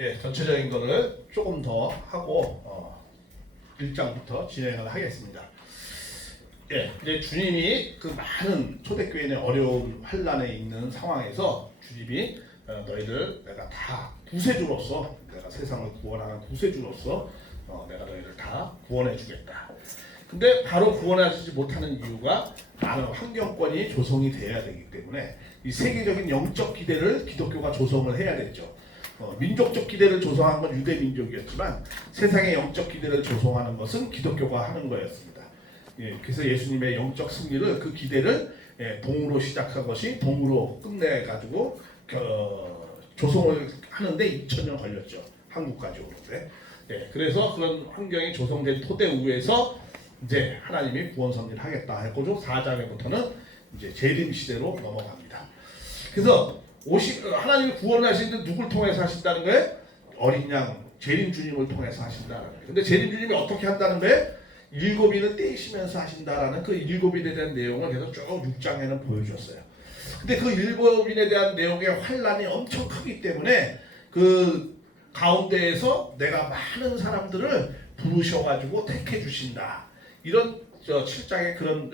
예, 전체적인 거를 조금 더 하고 1장부터 진행을 하겠습니다. 예, 이제 주님이 그 많은 초대교인의 어려움, 환란에 있는 상황에서 주님이 너희들 내가 다 구세주로서 내가 세상을 구원하는 구세주로서 내가 너희를 다 구원해 주겠다. 근데 바로 구원하지 못하는 이유가 많은 환경권이 조성이 돼야 되기 때문에 이 세계적인 영적 기대를 기독교가 조성을 해야 되죠. 민족적 기대를 조성한 건 유대 민족이었지만 세상의 영적 기대를 조성하는 것은 기독교가 하는 거였습니다. 예, 그래서 예수님의 영적 승리를 그 기대를 동으로 시작한 것이 동으로 끝내가지고 조성을 하는데 2000년 걸렸죠. 한국까지 오는데. 예, 그래서 그런 환경이 조성된 토대 위에서 이제 하나님이 구원 섭리를 하겠다 했고 4장에부터는 이제 재림 시대로 넘어갑니다. 그래서 하나님이 구원을 하시는데 누굴 통해서 하신다는 거예요? 어린 양 재림 주님을 통해서 하신다는 거예요. 근데 재림 주님이 어떻게 한다는 거예요? 일곱인을 떼시면서 하신다라는 그 일곱인에 대한 내용을 계속 쭉 6장에는 보여주었어요. 근데 그 일곱인에 대한 내용의 환란이 엄청 크기 때문에 그 가운데에서 내가 많은 사람들을 부르셔가지고 택해 주신다. 이런 7장의 그런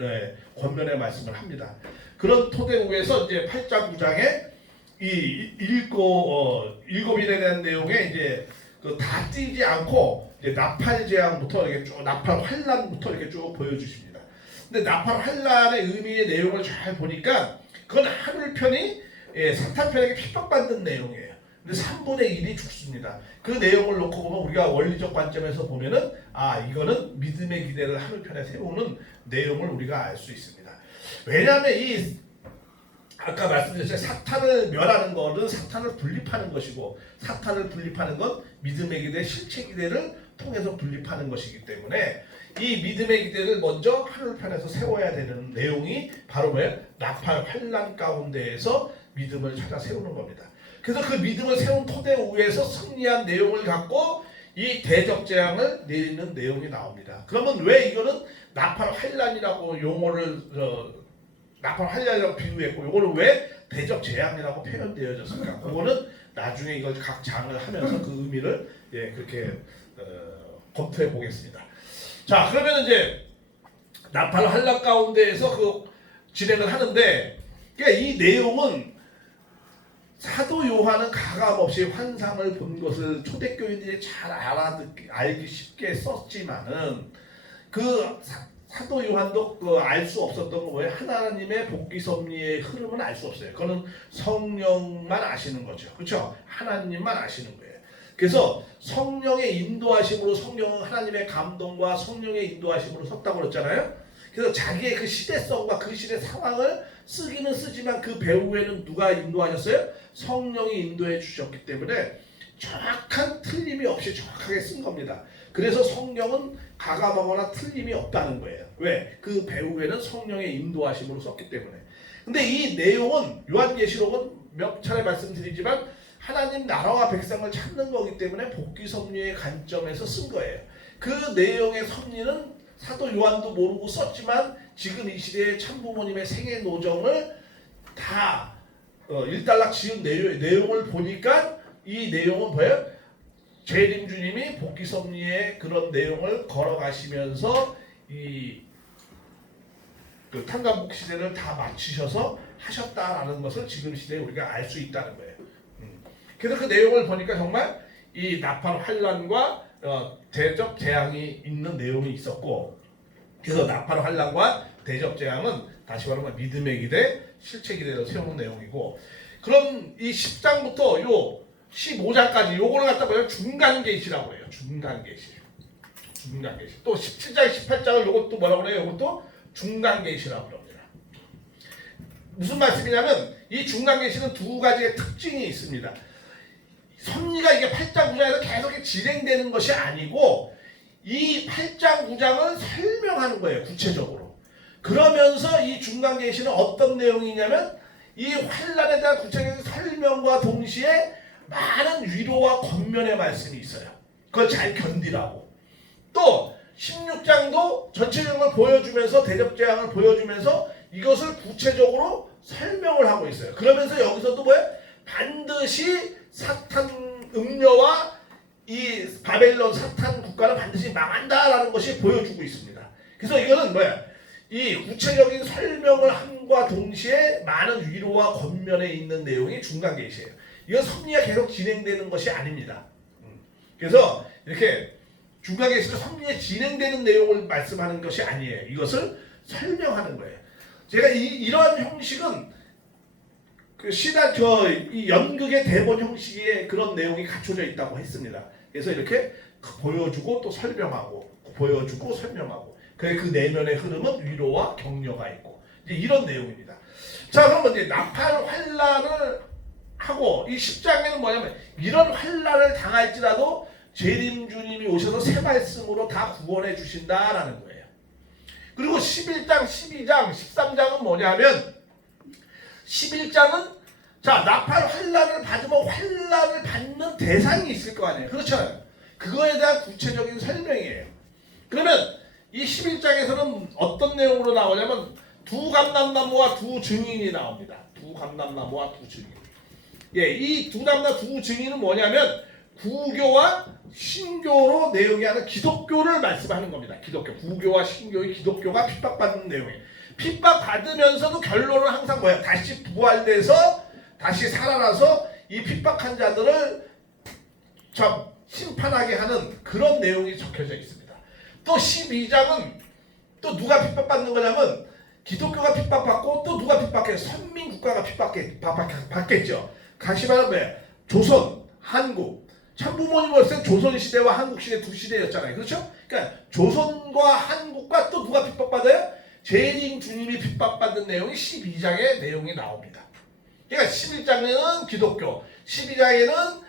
권면의 말씀을 합니다. 그런 토대 위에서 이제 8장 9장에 이 일곱인에 대한 내용에 이제 다 띄지 않고 이제 나팔 재앙부터 이렇게 쭉 나팔 환란부터 이렇게 쭉 보여주십니다. 근데 나팔 환란의 의미의 내용을 잘 보니까 그건 하늘 편이 사탄 편에게 핍박받는 내용이에요. 근데 3분의 1이 죽습니다. 그 내용을 놓고 보면 우리가 원리적 관점에서 보면은 이거는 믿음의 기대를 하늘 편에 세우는 내용을 우리가 알 수 있습니다. 왜냐하면 아까 말씀드렸죠. 사탄을 멸하는 것은 사탄을 분립하는 것이고 사탄을 분립하는 건 믿음의 기대, 실체 기대를 통해서 분립하는 것이기 때문에 이 믿음의 기대를 먼저 하늘편에서 세워야 되는 내용이 바로 뭐예요? 나팔 환란 가운데에서 믿음을 찾아 세우는 겁니다. 그래서 그 믿음을 세운 토대 위에서 승리한 내용을 갖고 이 대적 재앙을 내리는 내용이 나옵니다. 그러면 왜 이거는 나팔 환란이라고 용어를 나팔 환란이라고 비유했고 이거는 왜 대적 재앙이라고 표현되어졌을까? 그거는 나중에 이걸 각 장을 하면서 그 의미를 그렇게 검토해 보겠습니다. 자, 그러면 이제 나팔 환란 가운데에서 그 진행을 하는데 이 내용은 사도 요한은 가감없이 환상을 본 것을 초대교인들이 잘 알기 쉽게 썼지만은 그 사도 요한도 알 수 없었던 거 뭐예요? 하나님의 복귀 섭리의 흐름은 알 수 없어요. 그거는 성령만 아시는 거죠. 그렇죠? 하나님만 아시는 거예요. 그래서 성령의 인도하심으로 성령은 하나님의 감동과 성령의 인도하심으로 섰다고 그랬잖아요. 그래서 자기의 그 시대성과 그 시대 상황을 쓰기는 쓰지만 그 배후에는 누가 인도하셨어요? 성령이 인도해 주셨기 때문에 정확한 틀림이 없이 정확하게 쓴 겁니다. 그래서 성경은 가감하거나 틀림이 없다는 거예요. 왜? 그 배후에는 성령의 인도하심으로 썼기 때문에. 근데 이 내용은 요한계시록은 몇 차례 말씀드리지만 하나님 나라와 백성을 찾는 거기 때문에 복귀 섭리의 관점에서 쓴 거예요. 그 내용의 섭리는 사도 요한도 모르고 썼지만 지금 이 시대의 참부모님의 생애 노정을 다 일단락 지은 내용을 보니까 이 내용은 뭐예요? 재림 주님이 복귀 섭리의 그런 내용을 걸어가시면서 그 탄감복 시대를 다 마치셔서 하셨다라는 것을 지금 시대에 우리가 알 수 있다는 거예요. 그래서 그 내용을 보니까 정말 이 나팔 환란과 대적 재앙이 있는 내용이 있었고, 그래서 나팔 환란과 대적 재앙은 다시 말하면 믿음의 기대, 실체 기대를 세우는 내용이고, 그럼 이 10장부터 요 15장까지 요거를 갖다 보면 중간 계시라고 해요. 중간 계시. 또 17장, 18장을 요것도 뭐라고 그래요? 요것도 중간 계시라고 그럽니다. 무슨 말씀이냐면 이 중간 계시는 두 가지의 특징이 있습니다. 섭리가 이게 8장, 9장에서 계속 진행되는 것이 아니고 이 8장, 9장을 설명하는 거예요. 구체적으로. 그러면서 이 중간 계시는 어떤 내용이냐면 이 환란에 대한 구체적인 설명과 동시에 많은 위로와 권면의 말씀이 있어요. 그걸 잘 견디라고. 또 16장도 전체적인 걸 보여주면서 대적 재앙을 보여주면서 이것을 구체적으로 설명을 하고 있어요. 그러면서 여기서도 뭐예요? 반드시 사탄 음녀와 이 바벨론 사탄 국가는 반드시 망한다라는 것이 보여주고 있습니다. 그래서 이거는 뭐야? 이 구체적인 설명을 함과 동시에 많은 위로와 권면에 있는 내용이 중간 계시예요. 이건 섭리가 계속 진행되는 것이 아닙니다. 그래서 이렇게 중간 계시는 섭리에 진행되는 내용을 말씀하는 것이 아니에요. 이것을 설명하는 거예요. 제가 이러한 형식은 그 이 연극의 대본 형식의 그런 내용이 갖춰져 있다고 했습니다. 그래서 이렇게 보여주고 또 설명하고 보여주고 설명하고 그 내면의 흐름은 위로와 격려가 있고 이제 이런 내용입니다. 자, 그러면 이제 나팔 환란을 하고 이 10장에는 뭐냐면 이런 환란을 당할지라도 재림 주님이 오셔서 새 말씀으로 다 구원해 주신다라는 거예요. 그리고 11장, 12장, 13장은 뭐냐면 11장은 자 나팔 환란을 받으면 환란을 받는 대상이 있을 거 아니에요. 그렇죠? 그거에 대한 구체적인 설명이에요. 그러면 이 11장에서는 어떤 내용으로 나오냐면 두 감람나무와 두 증인이 나옵니다. 두 감람나무와 두 증인. 예, 이 두 감람 두 증인은 뭐냐면 구교와 신교로 내용이 하는 기독교를 말씀하는 겁니다. 기독교, 구교와 신교의 기독교가 핍박받는 내용이에요. 핍박받으면서도 결론은 항상 뭐야? 다시 부활돼서 다시 살아나서 이 핍박한 자들을 참 심판하게 하는 그런 내용이 적혀져 있습니다. 또 12장은 또 누가 핍박받는 거냐면 기독교가 핍박받고 또 누가 핍박해? 선민국가가 핍박받겠죠. 다시 말하면 뭐야? 조선, 한국. 참부모님 볼 땐 조선시대와 한국시대 두 시대였잖아요. 그렇죠? 그러니까 조선과 한국과 또 누가 핍박받아요? 재림 주님이 핍박받는 내용이 12장의 내용이 나옵니다. 그러니까 11장에는 기독교, 12장에는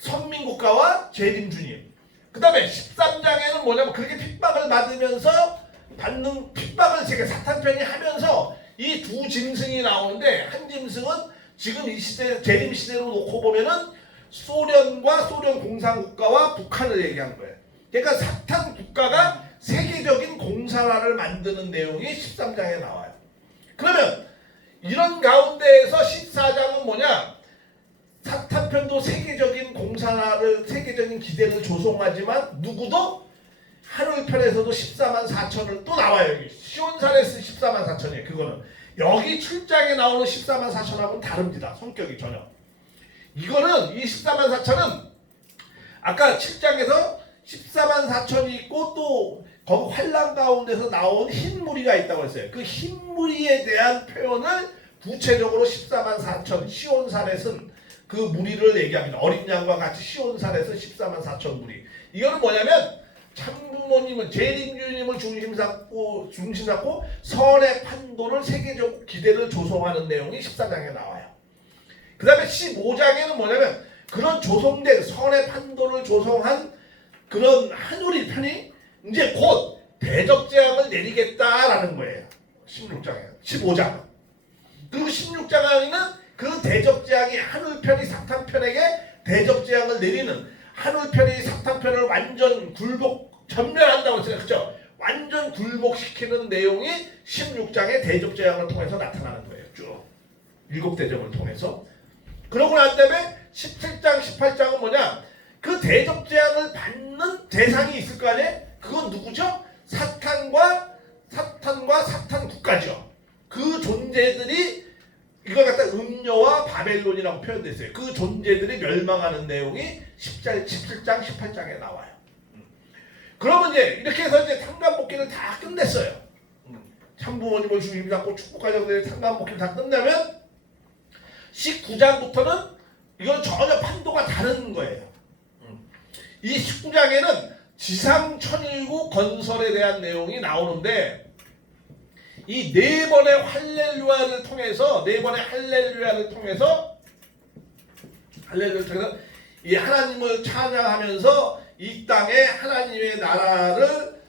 선민국가와 재림 주님. 그 다음에 13장에는 뭐냐면 그렇게 핍박을 받으면서 받는 핍박을 제가 사탄편이 하면서 이 두 짐승이 나오는데 한 짐승은 지금 이 시대 재림 시대로 놓고 보면은 소련과 소련 공산국가와 북한을 얘기한 거예요. 그러니까 사탄 국가가 세계적인 공산화를 만드는 내용이 13장에 나와요. 그러면 이런 가운데에서 14장은 뭐냐? 사탄편도 세계적인 공산화를 세계적인 기대를 조성하지만 누구도 하늘편에서도 14만 4천을 또 나와요. 여기 시온산에서 14만 4천이에요. 그거는 여기 7장에 나오는 14만 4천하고는 다릅니다. 성격이 전혀. 이거는 이 14만 4천은 아까 7장에서 14만 4천이 있고 또 거기 환란 가운데서 나온 흰 무리가 있다고 했어요. 그 흰 무리에 대한 표현을 구체적으로 14만 4천 시온산에 쓴 그 무리를 얘기합니다. 어린 양과 같이 시온산에서 14만 4천 무리. 이거는 뭐냐면 참부모님은 재림주님을 중심 잡고 선의 판도를 세계적 기대를 조성하는 내용이 14장에 나와요. 그 다음에 15장에는 뭐냐면 그런 조성된 선의 판도를 조성한 그런 하늘의 편이 이제 곧 대적재앙을 내리겠다라는 거예요. 16장에 15장. 그리고 16장에는 그 대적재앙이 하늘편이 사탄편에게 대적재앙을 내리는 하늘편이 사탄편을 완전 전멸한다고 했어요. 그렇죠? 완전 굴복시키는 내용이 16장의 대적재앙을 통해서 나타나는 거예요. 쭉 7대접을 통해서. 그러고 난 다음에 17장, 18장은 뭐냐? 그 대적재앙을 받는 대상이 있을 거 아니에요? 그건 누구죠? 사탄과 사탄 국가죠. 그 존재들이 이걸 갖다 음녀와 바벨론이라고 표현됐어요. 그 존재들이 멸망하는 내용이 17장, 18장에 나와요. 그러면 이제 이렇게 해서 이제 탕감복기를 다 끝냈어요. 참부모님을 중심 잡고 축복가정들의 탕감복기를 다 끝내면 19장부터는 이건 전혀 판도가 다른 거예요. 이 19장에는 지상 천일국 건설에 대한 내용이 나오는데 이 네 번의 할렐루야를 통해서 이 하나님을 찬양하면서 이 땅에 하나님의 나라를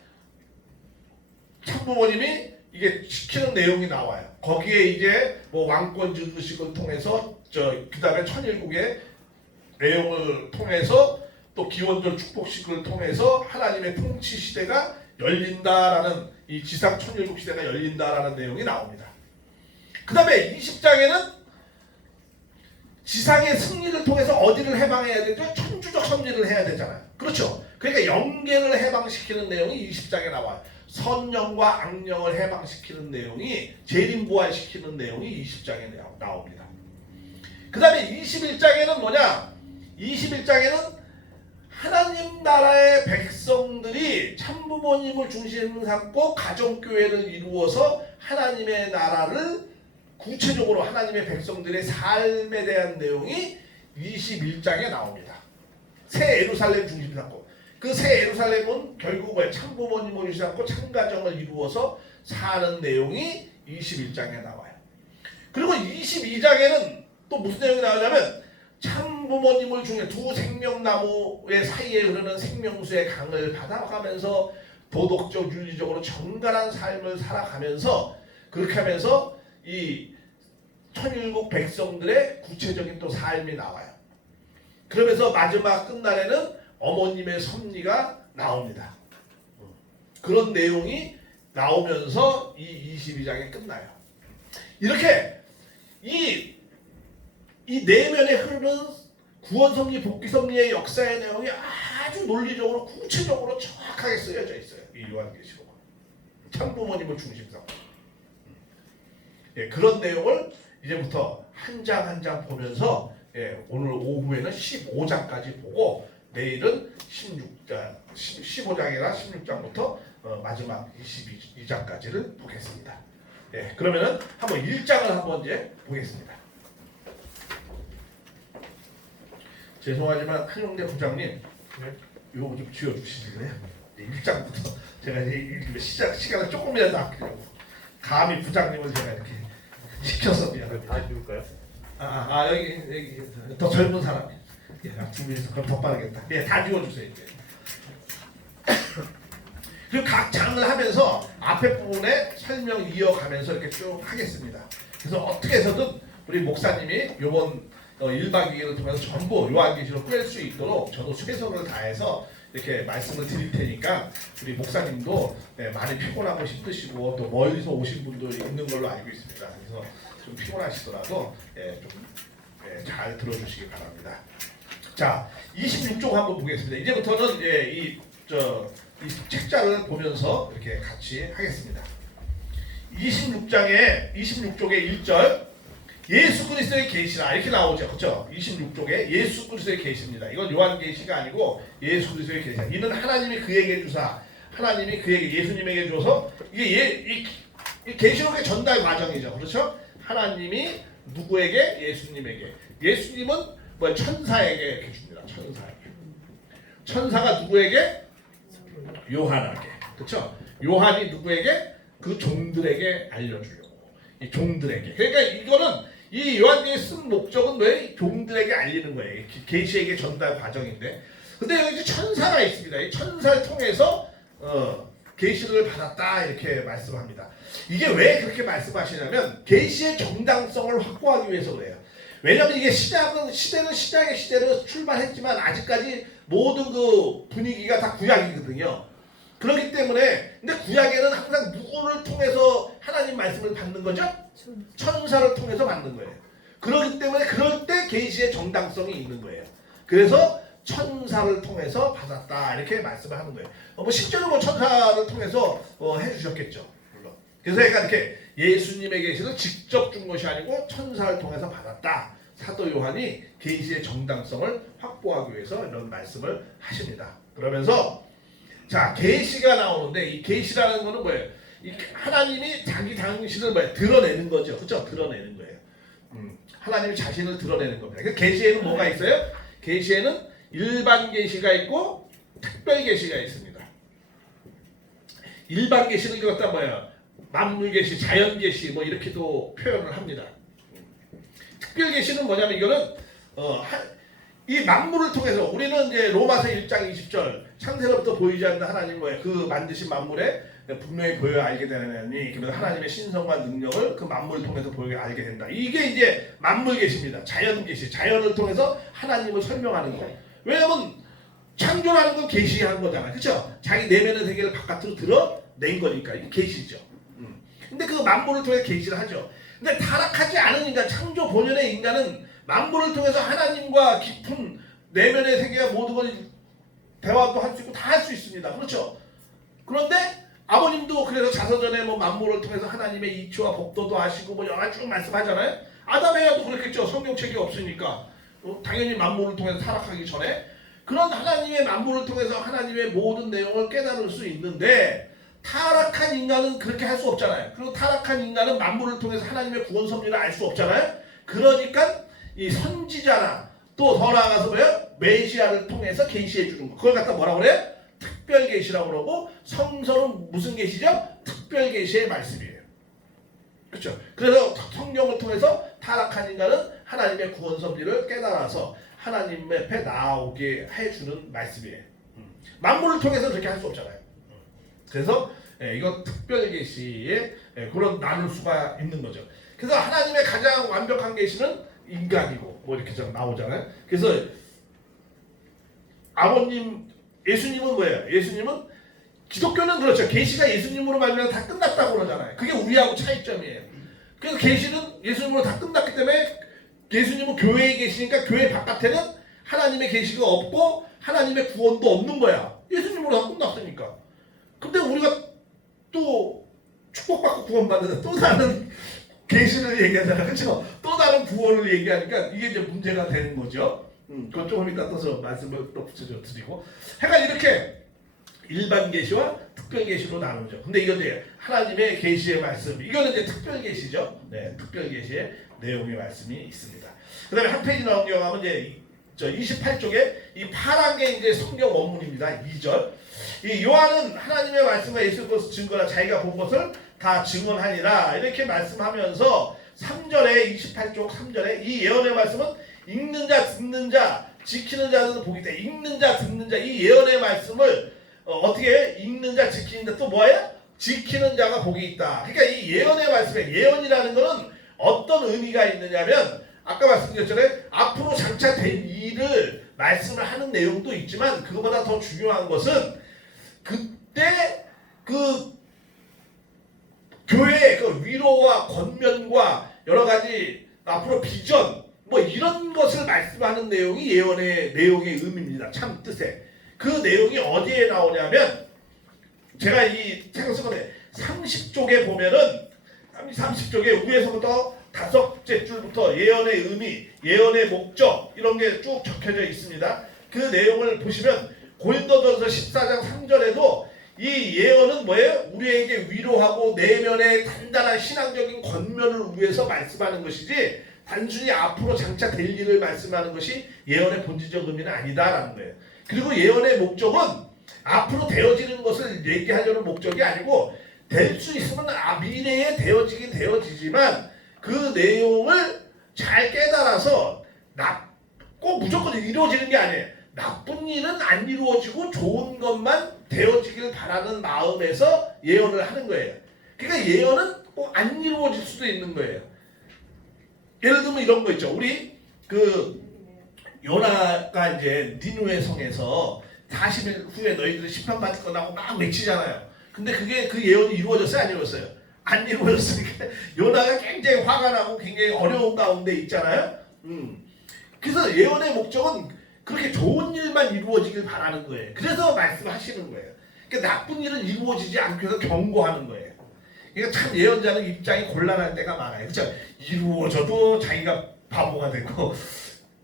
참부모님이 이게 지키는 내용이 나와요. 거기에 이제 뭐 왕권 증식을 통해서 그다음에 천일국의 내용을 통해서 또 기원절 축복식을 통해서 하나님의 통치 시대가 열린다라는 이 지상 천일국 시대가 열린다라는 내용이 나옵니다. 그 다음에 20장에는 지상의 승리를 통해서 어디를 해방해야 되죠? 천주적 섭리를 해야 되잖아요. 그렇죠? 그러니까 영계를 해방시키는 내용이 20장에 나와요. 선령과 악령을 해방시키는 내용이 재림부활시키는 내용이 20장에 나옵니다. 그 다음에 21장에는 뭐냐? 21장에는 하나님 나라의 백성들이 참부모님을 중심으로 삼고 가정교회를 이루어서 하나님의 나라를 구체적으로 하나님의 백성들의 삶에 대한 내용이 21장에 나옵니다. 새 예루살렘 중심 삼고 그 새 예루살렘은 결국 왜 참부모님을 중심 삼고 참가정을 이루어서 사는 내용이 21장에 나와요. 그리고 22장에는 또 무슨 내용이 나오냐면 참부모님을 중에 두 생명나무의 사이에 흐르는 생명수의 강을 받아가면서 도덕적 윤리적으로 정갈한 삶을 살아가면서 그렇게 하면서 이 천일국 백성들의 구체적인 또 삶이 나와요. 그러면서 마지막 끝날에는 어머님의 섭리가 나옵니다. 그런 내용이 나오면서 이 22장이 끝나요. 이렇게 이 내면에 흐르는 구원섭리, 복귀섭리의 역사의 내용이 아주 논리적으로 구체적으로 정확하게 쓰여져 있어요. 이 요한계시록은. 참부모님을 중심으로. 예, 그런 내용을 이제부터 한 장 한 장 보면서 오늘 오후에는 15장까지 보고 내일은 15장이나 16장부터 마지막 22장까지를 보겠습니다. 예, 그러면은 한번 1장을 한번 이제 보겠습니다. 죄송하지만 한용대 부장님, 이거 좀 지워주시실래요? 1장부터 제가 시작 시간을 조금이라도 아끼려고 감히 부장님을 제가 이렇게 시켜서 미안합니다. 다 지울까요? 여기 더 젊은 사람이 준비해서 그럼 더 빠르겠다. 예, 다 지워주세요 이제. 그리고 각 장을 하면서 앞에 부분에 설명 이어가면서 이렇게 쭉 하겠습니다. 그래서 어떻게 해서든 우리 목사님이 이번 1박 2일을 통해서 전부 요한계시록 꿰 수 있도록 저도 최선을 다해서 이렇게 말씀을 드릴 테니까 우리 목사님도 많이 피곤하고 힘드시고 또 멀리서 오신 분도 있는 걸로 알고 있습니다. 그래서 좀 피곤하시더라도 좀 잘 들어주시기 바랍니다. 자, 26쪽 한번 보겠습니다. 이제부터는 이 책자를 보면서 이렇게 같이 하겠습니다. 26쪽에 1절 예수 그리스도의 계시라 이렇게 나오죠. 그렇죠? 26쪽에 예수 그리스도의 계시입니다. 이건 요한 계시가 아니고 예수 그리스도의 계시다. 이는 하나님이 그에게 주사 하나님이 그에게 예수님에게 줘서 이게 이 계시록의 전달 과정이죠. 그렇죠? 하나님이 누구에게? 예수님에게. 예수님은 뭐 천사에게 이렇게 줍니다. 천사에게. 천사가 누구에게? 요한에게. 그렇죠? 요한이 누구에게? 그 종들에게 알려주려고. 이 종들에게. 그러니까 이거는 이 요한계시 쓴 목적은 왜 종들에게 알리는 거예요. 계시에게 전달 과정인데. 근데 여기 천사가 있습니다. 이 천사를 통해서 계시를 받았다 이렇게 말씀합니다. 이게 왜 그렇게 말씀하시냐면 계시의 정당성을 확보하기 위해서 그래요. 왜냐하면 이게 시대는 신약의 시대로 출발했지만 아직까지 모든 그 분위기가 다 구약이거든요. 그렇기 때문에 근데 구약에는 항상 누구를 통해서 하나님 말씀을 받는 거죠? 천사를 통해서 받는 거예요. 그렇기 때문에 그럴 때 계시의 정당성이 있는 거예요. 그래서 천사를 통해서 받았다 이렇게 말씀을 하는 거예요. 뭐 실제로 뭐 천사를 통해서 해주셨겠죠. 물론. 그래서 약간 이렇게 예수님의 계시를 직접 준 것이 아니고 천사를 통해서 받았다. 사도 요한이 계시의 정당성을 확보하기 위해서 이런 말씀을 하십니다. 그러면서 자 계시가 나오는데 이 계시라는 거는 뭐예요? 이 하나님이 자기 당신을 뭐예요? 드러내는 거죠. 그렇죠? 드러내는 거예요. 하나님이 자신을 드러내는 겁니다. 그래서 계시에는 뭐가 있어요? 계시에는 일반 계시가 있고 특별 계시가 있습니다. 일반 계시는 이거 갖다 뭐야? 만물 계시, 자연 계시 뭐 이렇게도 표현을 합니다. 특별 계시는 뭐냐면 이거는 이 만물을 통해서 우리는 이제 로마서 1장 20절 창세로부터 보이지 않는 하나님 뭐예요? 그 만드신 만물에 분명히 보여 알게 되느니 그러면서 하나님의 신성과 능력을 그 만물을 통해서 보여 알게 된다. 이게 이제 만물 계시입니다. 자연 계시, 자연을 통해서 하나님을 설명하는 거. 왜냐면 창조라는 건 계시한 거잖아요. 그렇죠? 자기 내면의 세계를 바깥으로 드러낸 거니까 이게 계시죠. 근데 그 만물을 통해 계시를 하죠. 근데 타락하지 않은 인간, 창조 본연의 인간은 만물을 통해서 하나님과 깊은 내면의 세계와 모든 걸 대화도 할 수 있고 다 할 수 있습니다. 그렇죠? 그런데 아버님도 그래서 자서전에 뭐 만물을 통해서 하나님의 이치와 법도도 하시고 뭐 여러 가지 쭉 말씀하잖아요. 아담에도 그렇겠죠. 성경책이 없으니까 당연히 만물을 통해서 타락하기 전에 그런 하나님의 만물을 통해서 하나님의 모든 내용을 깨달을 수 있는데 타락한 인간은 그렇게 할 수 없잖아요. 그리고 타락한 인간은 만물을 통해서 하나님의 구원 섭리를 알 수 없잖아요. 그러니까 이 선지자나 또 더 나아가서 뭐예요? 메시아를 통해서 계시해 주는 거. 그걸 갖다 뭐라고 그래요? 특별 계시라고 그러고 성서는 무슨 계시죠? 특별 계시의 말씀이에요. 그렇죠? 그래서 성경을 통해서 타락한 인간은 하나님의 구원 섭리를 깨달아서 하나님 앞에 나오게 해주는 말씀이에요. 만물을 통해서 그렇게 할 수 없잖아요. 그래서 이건 특별 계시의 그런 나눌 수가 있는 거죠. 그래서 하나님의 가장 완벽한 계시는 인간이고 뭐 이렇게 나오잖아요. 그래서 아버님 예수님은 뭐예요? 예수님은 기독교는 그렇죠. 계시가 예수님으로 말미암아 다 끝났다고 그러잖아요. 그게 우리하고 차이점이에요. 그래서 계시는 예수님으로 다 끝났기 때문에 예수님은 교회에 계시니까 교회 바깥에는 하나님의 계시가 없고 하나님의 구원도 없는 거야. 예수님으로 다 끝났으니까. 근데 우리가 또 축복받고 구원받는 또 다른 계시를 얘기하잖아요. 그렇죠? 또 다른 구원을 얘기하니까 이게 이제 문제가 되는 거죠. 그건 조금 이따 떠서 말씀을 또 붙여 드리고 하여간 이렇게 일반 계시와 특별 계시로 나누죠. 근데 이건 이제 하나님의 계시의 말씀, 이거는 이제 특별 계시죠. 네, 특별 계시의 내용의 말씀이 있습니다. 그다음에 한 페이지 넘겨가면 이제 28쪽에 이 파란 게 이제 성경 원문입니다. 2절. 이 요한은 하나님의 말씀과 예수 그리스도 증거나 자기가 본 것을 다 증언하니라 이렇게 말씀하면서 3절에 28쪽 3절에 이 예언의 말씀은 읽는 자 듣는 자 지키는 자는 복이 돼. 읽는 자 듣는 자 이 예언의 말씀을 어떻게 읽는 자 지키는 자 또 뭐예요? 지키는 자가 복이 있다. 그러니까 이 예언의 말씀에 예언이라는 것은 어떤 의미가 있느냐면 아까 말씀드렸잖아요. 앞으로 장차 될 일을 말씀을 하는 내용도 있지만 그거보다 더 중요한 것은 그때 그 교회의 그 위로와 권면과 여러 가지 앞으로 비전 뭐 이런 것을 말씀하는 내용이 예언의 내용의 의미입니다. 참 뜻에. 그 내용이 어디에 나오냐면 제가 이 책을 쓰건데 30쪽에 보면은 30쪽에 위에서부터 5째 줄부터 예언의 의미, 예언의 목적 이런 게 쭉 적혀져 있습니다. 그 내용을 보시면 고린도전서 14장 3절에도 이 예언은 뭐예요? 우리에게 위로하고 내면의 단단한 신앙적인 권면을 위해서 말씀하는 것이지 단순히 앞으로 장차 될 일을 말씀하는 것이 예언의 본질적 의미는 아니다라는 거예요. 그리고 예언의 목적은 앞으로 되어지는 것을 얘기하려는 목적이 아니고 될 수 있으면 미래에 되어지긴 되어지지만 그 내용을 잘 깨달아서 꼭 무조건 이루어지는 게 아니에요. 나쁜 일은 안 이루어지고 좋은 것만 되어지길 바라는 마음에서 예언을 하는 거예요. 그러니까 예언은 꼭 안 이루어질 수도 있는 거예요. 예를 들면 이런 거 있죠. 우리 그 요나가 이제 니누의 성에서 40일 후에 너희들이 심판받을 거라고 막 외치잖아요. 근데 그게 그 예언이 이루어졌어요? 안 이루어졌어요? 안 이루어졌으니까 요나가 굉장히 화가 나고 굉장히 어려운 가운데 있잖아요. 그래서 예언의 목적은 그렇게 좋은 일만 이루어지길 바라는 거예요. 그래서 말씀하시는 거예요. 그러니까 나쁜 일은 이루어지지 않기 위해서 경고하는 거예요. 그러니까 참 예언자는 입장이 곤란할 때가 많아요. 그렇죠? 이루어져도 자기가 바보가 되고,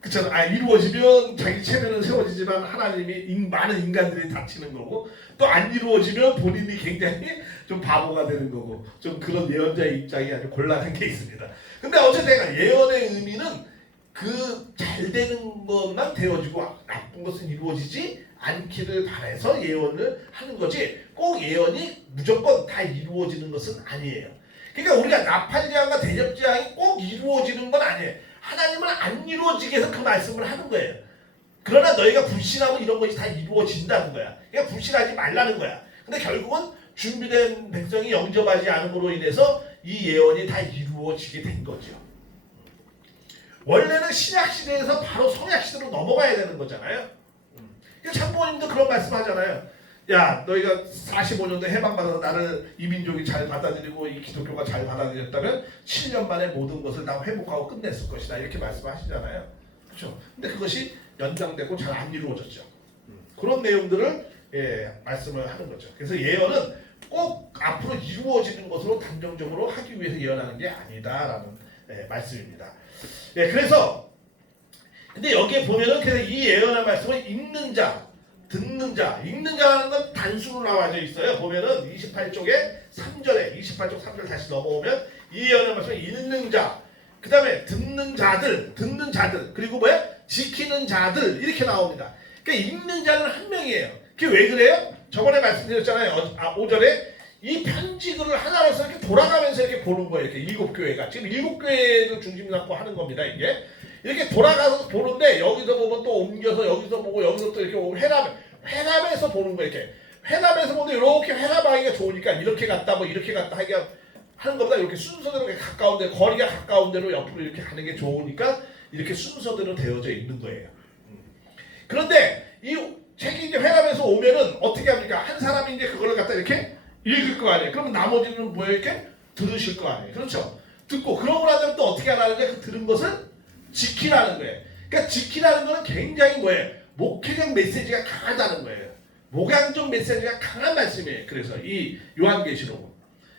그렇죠? 이루어지면 자기 체면은 세워지지만 하나님이 많은 인간들이 다치는 거고, 또 안 이루어지면 본인이 굉장히 좀 바보가 되는 거고, 좀 그런 예언자의 입장이 아주 곤란한 게 있습니다. 근데 어쨌든 예언의 의미는 그 잘 되는 것만 되어지고 나쁜 것은 이루어지지 않기를 바라서 예언을 하는 거지 꼭 예언이 무조건 다 이루어지는 것은 아니에요. 그러니까 우리가 나팔제왕과 대접제왕이 꼭 이루어지는 건 아니에요. 하나님은 안 이루어지게 해서 그 말씀을 하는 거예요. 그러나 너희가 불신하면 이런 것이 다 이루어진다는 거야. 그러니까 불신하지 말라는 거야. 근데 결국은 준비된 백성이 영접하지 않음으로 인해서 이 예언이 다 이루어지게 된 거죠. 원래는 신약시대에서 바로 성약시대로 넘어가야 되는 거잖아요. 참부모님도 그런 말씀하잖아요. 야 너희가 45년도 해방받아서 나를 이 민족이 잘 받아들이고 이 기독교가 잘 받아들였다면 7년 만에 모든 것을 다 회복하고 끝냈을 것이다 이렇게 말씀하시잖아요. 그렇죠? 근데 그것이 연장되고 잘 안 이루어졌죠. 그런 내용들을 말씀을 하는 거죠. 그래서 예언은 꼭 앞으로 이루어지는 것으로 단정적으로 하기 위해서 예언하는 게 아니다라는 말씀입니다. 그래서 근데 여기에 보면은 그래서 이 예언의 말씀을 읽는 자, 듣는 자, 읽는 자라는 건 단수로 나와져 있어요. 보면은 28쪽에 3절에 28쪽 3절 다시 넘어오면 이 예언의 말씀을 읽는 자, 그 다음에 듣는 자들 그리고 뭐야? 지키는 자들 이렇게 나옵니다. 그러니까 읽는 자는 한 명이에요. 그게 왜 그래요? 저번에 말씀드렸잖아요. 5절에 이 편지글을 하나로서 이렇게 돌아가면서 이렇게 보는 거예요. 이렇게 7교회가 지금 7교회를 중심 잡고 하는 겁니다. 이게 이렇게 돌아가서 보는데 여기서 보면 또 옮겨서 여기서 보고 여기서 또 이렇게 회람해서 보는 거예요. 이렇게 회람해서 보는데 이렇게 회람하기가 좋으니까 이렇게 갔다 뭐 이렇게 갔다 하는 것보다 이렇게 순서대로 가까운데 거리가 가까운 데로 옆으로 이렇게 가는 게 좋으니까 이렇게 순서대로 되어져 있는 거예요. 그런데 이 책이 이제 회람해서 오면은 어떻게 합니까? 한 사람이 이제 그걸 갖다 이렇게 읽을 거 아니에요. 그러면 나머지는 뭐예요? 이렇게 들으실 거 아니에요. 그렇죠? 듣고 그러고 나면 또 어떻게 하라는 거예요? 그 들은 것을 지키라는 거예요. 그러니까 지키라는 거는 굉장히 뭐예요? 목회적 메시지가 강하다는 거예요. 목양적 메시지가 강한 말씀이에요. 그래서 이 요한계시록은.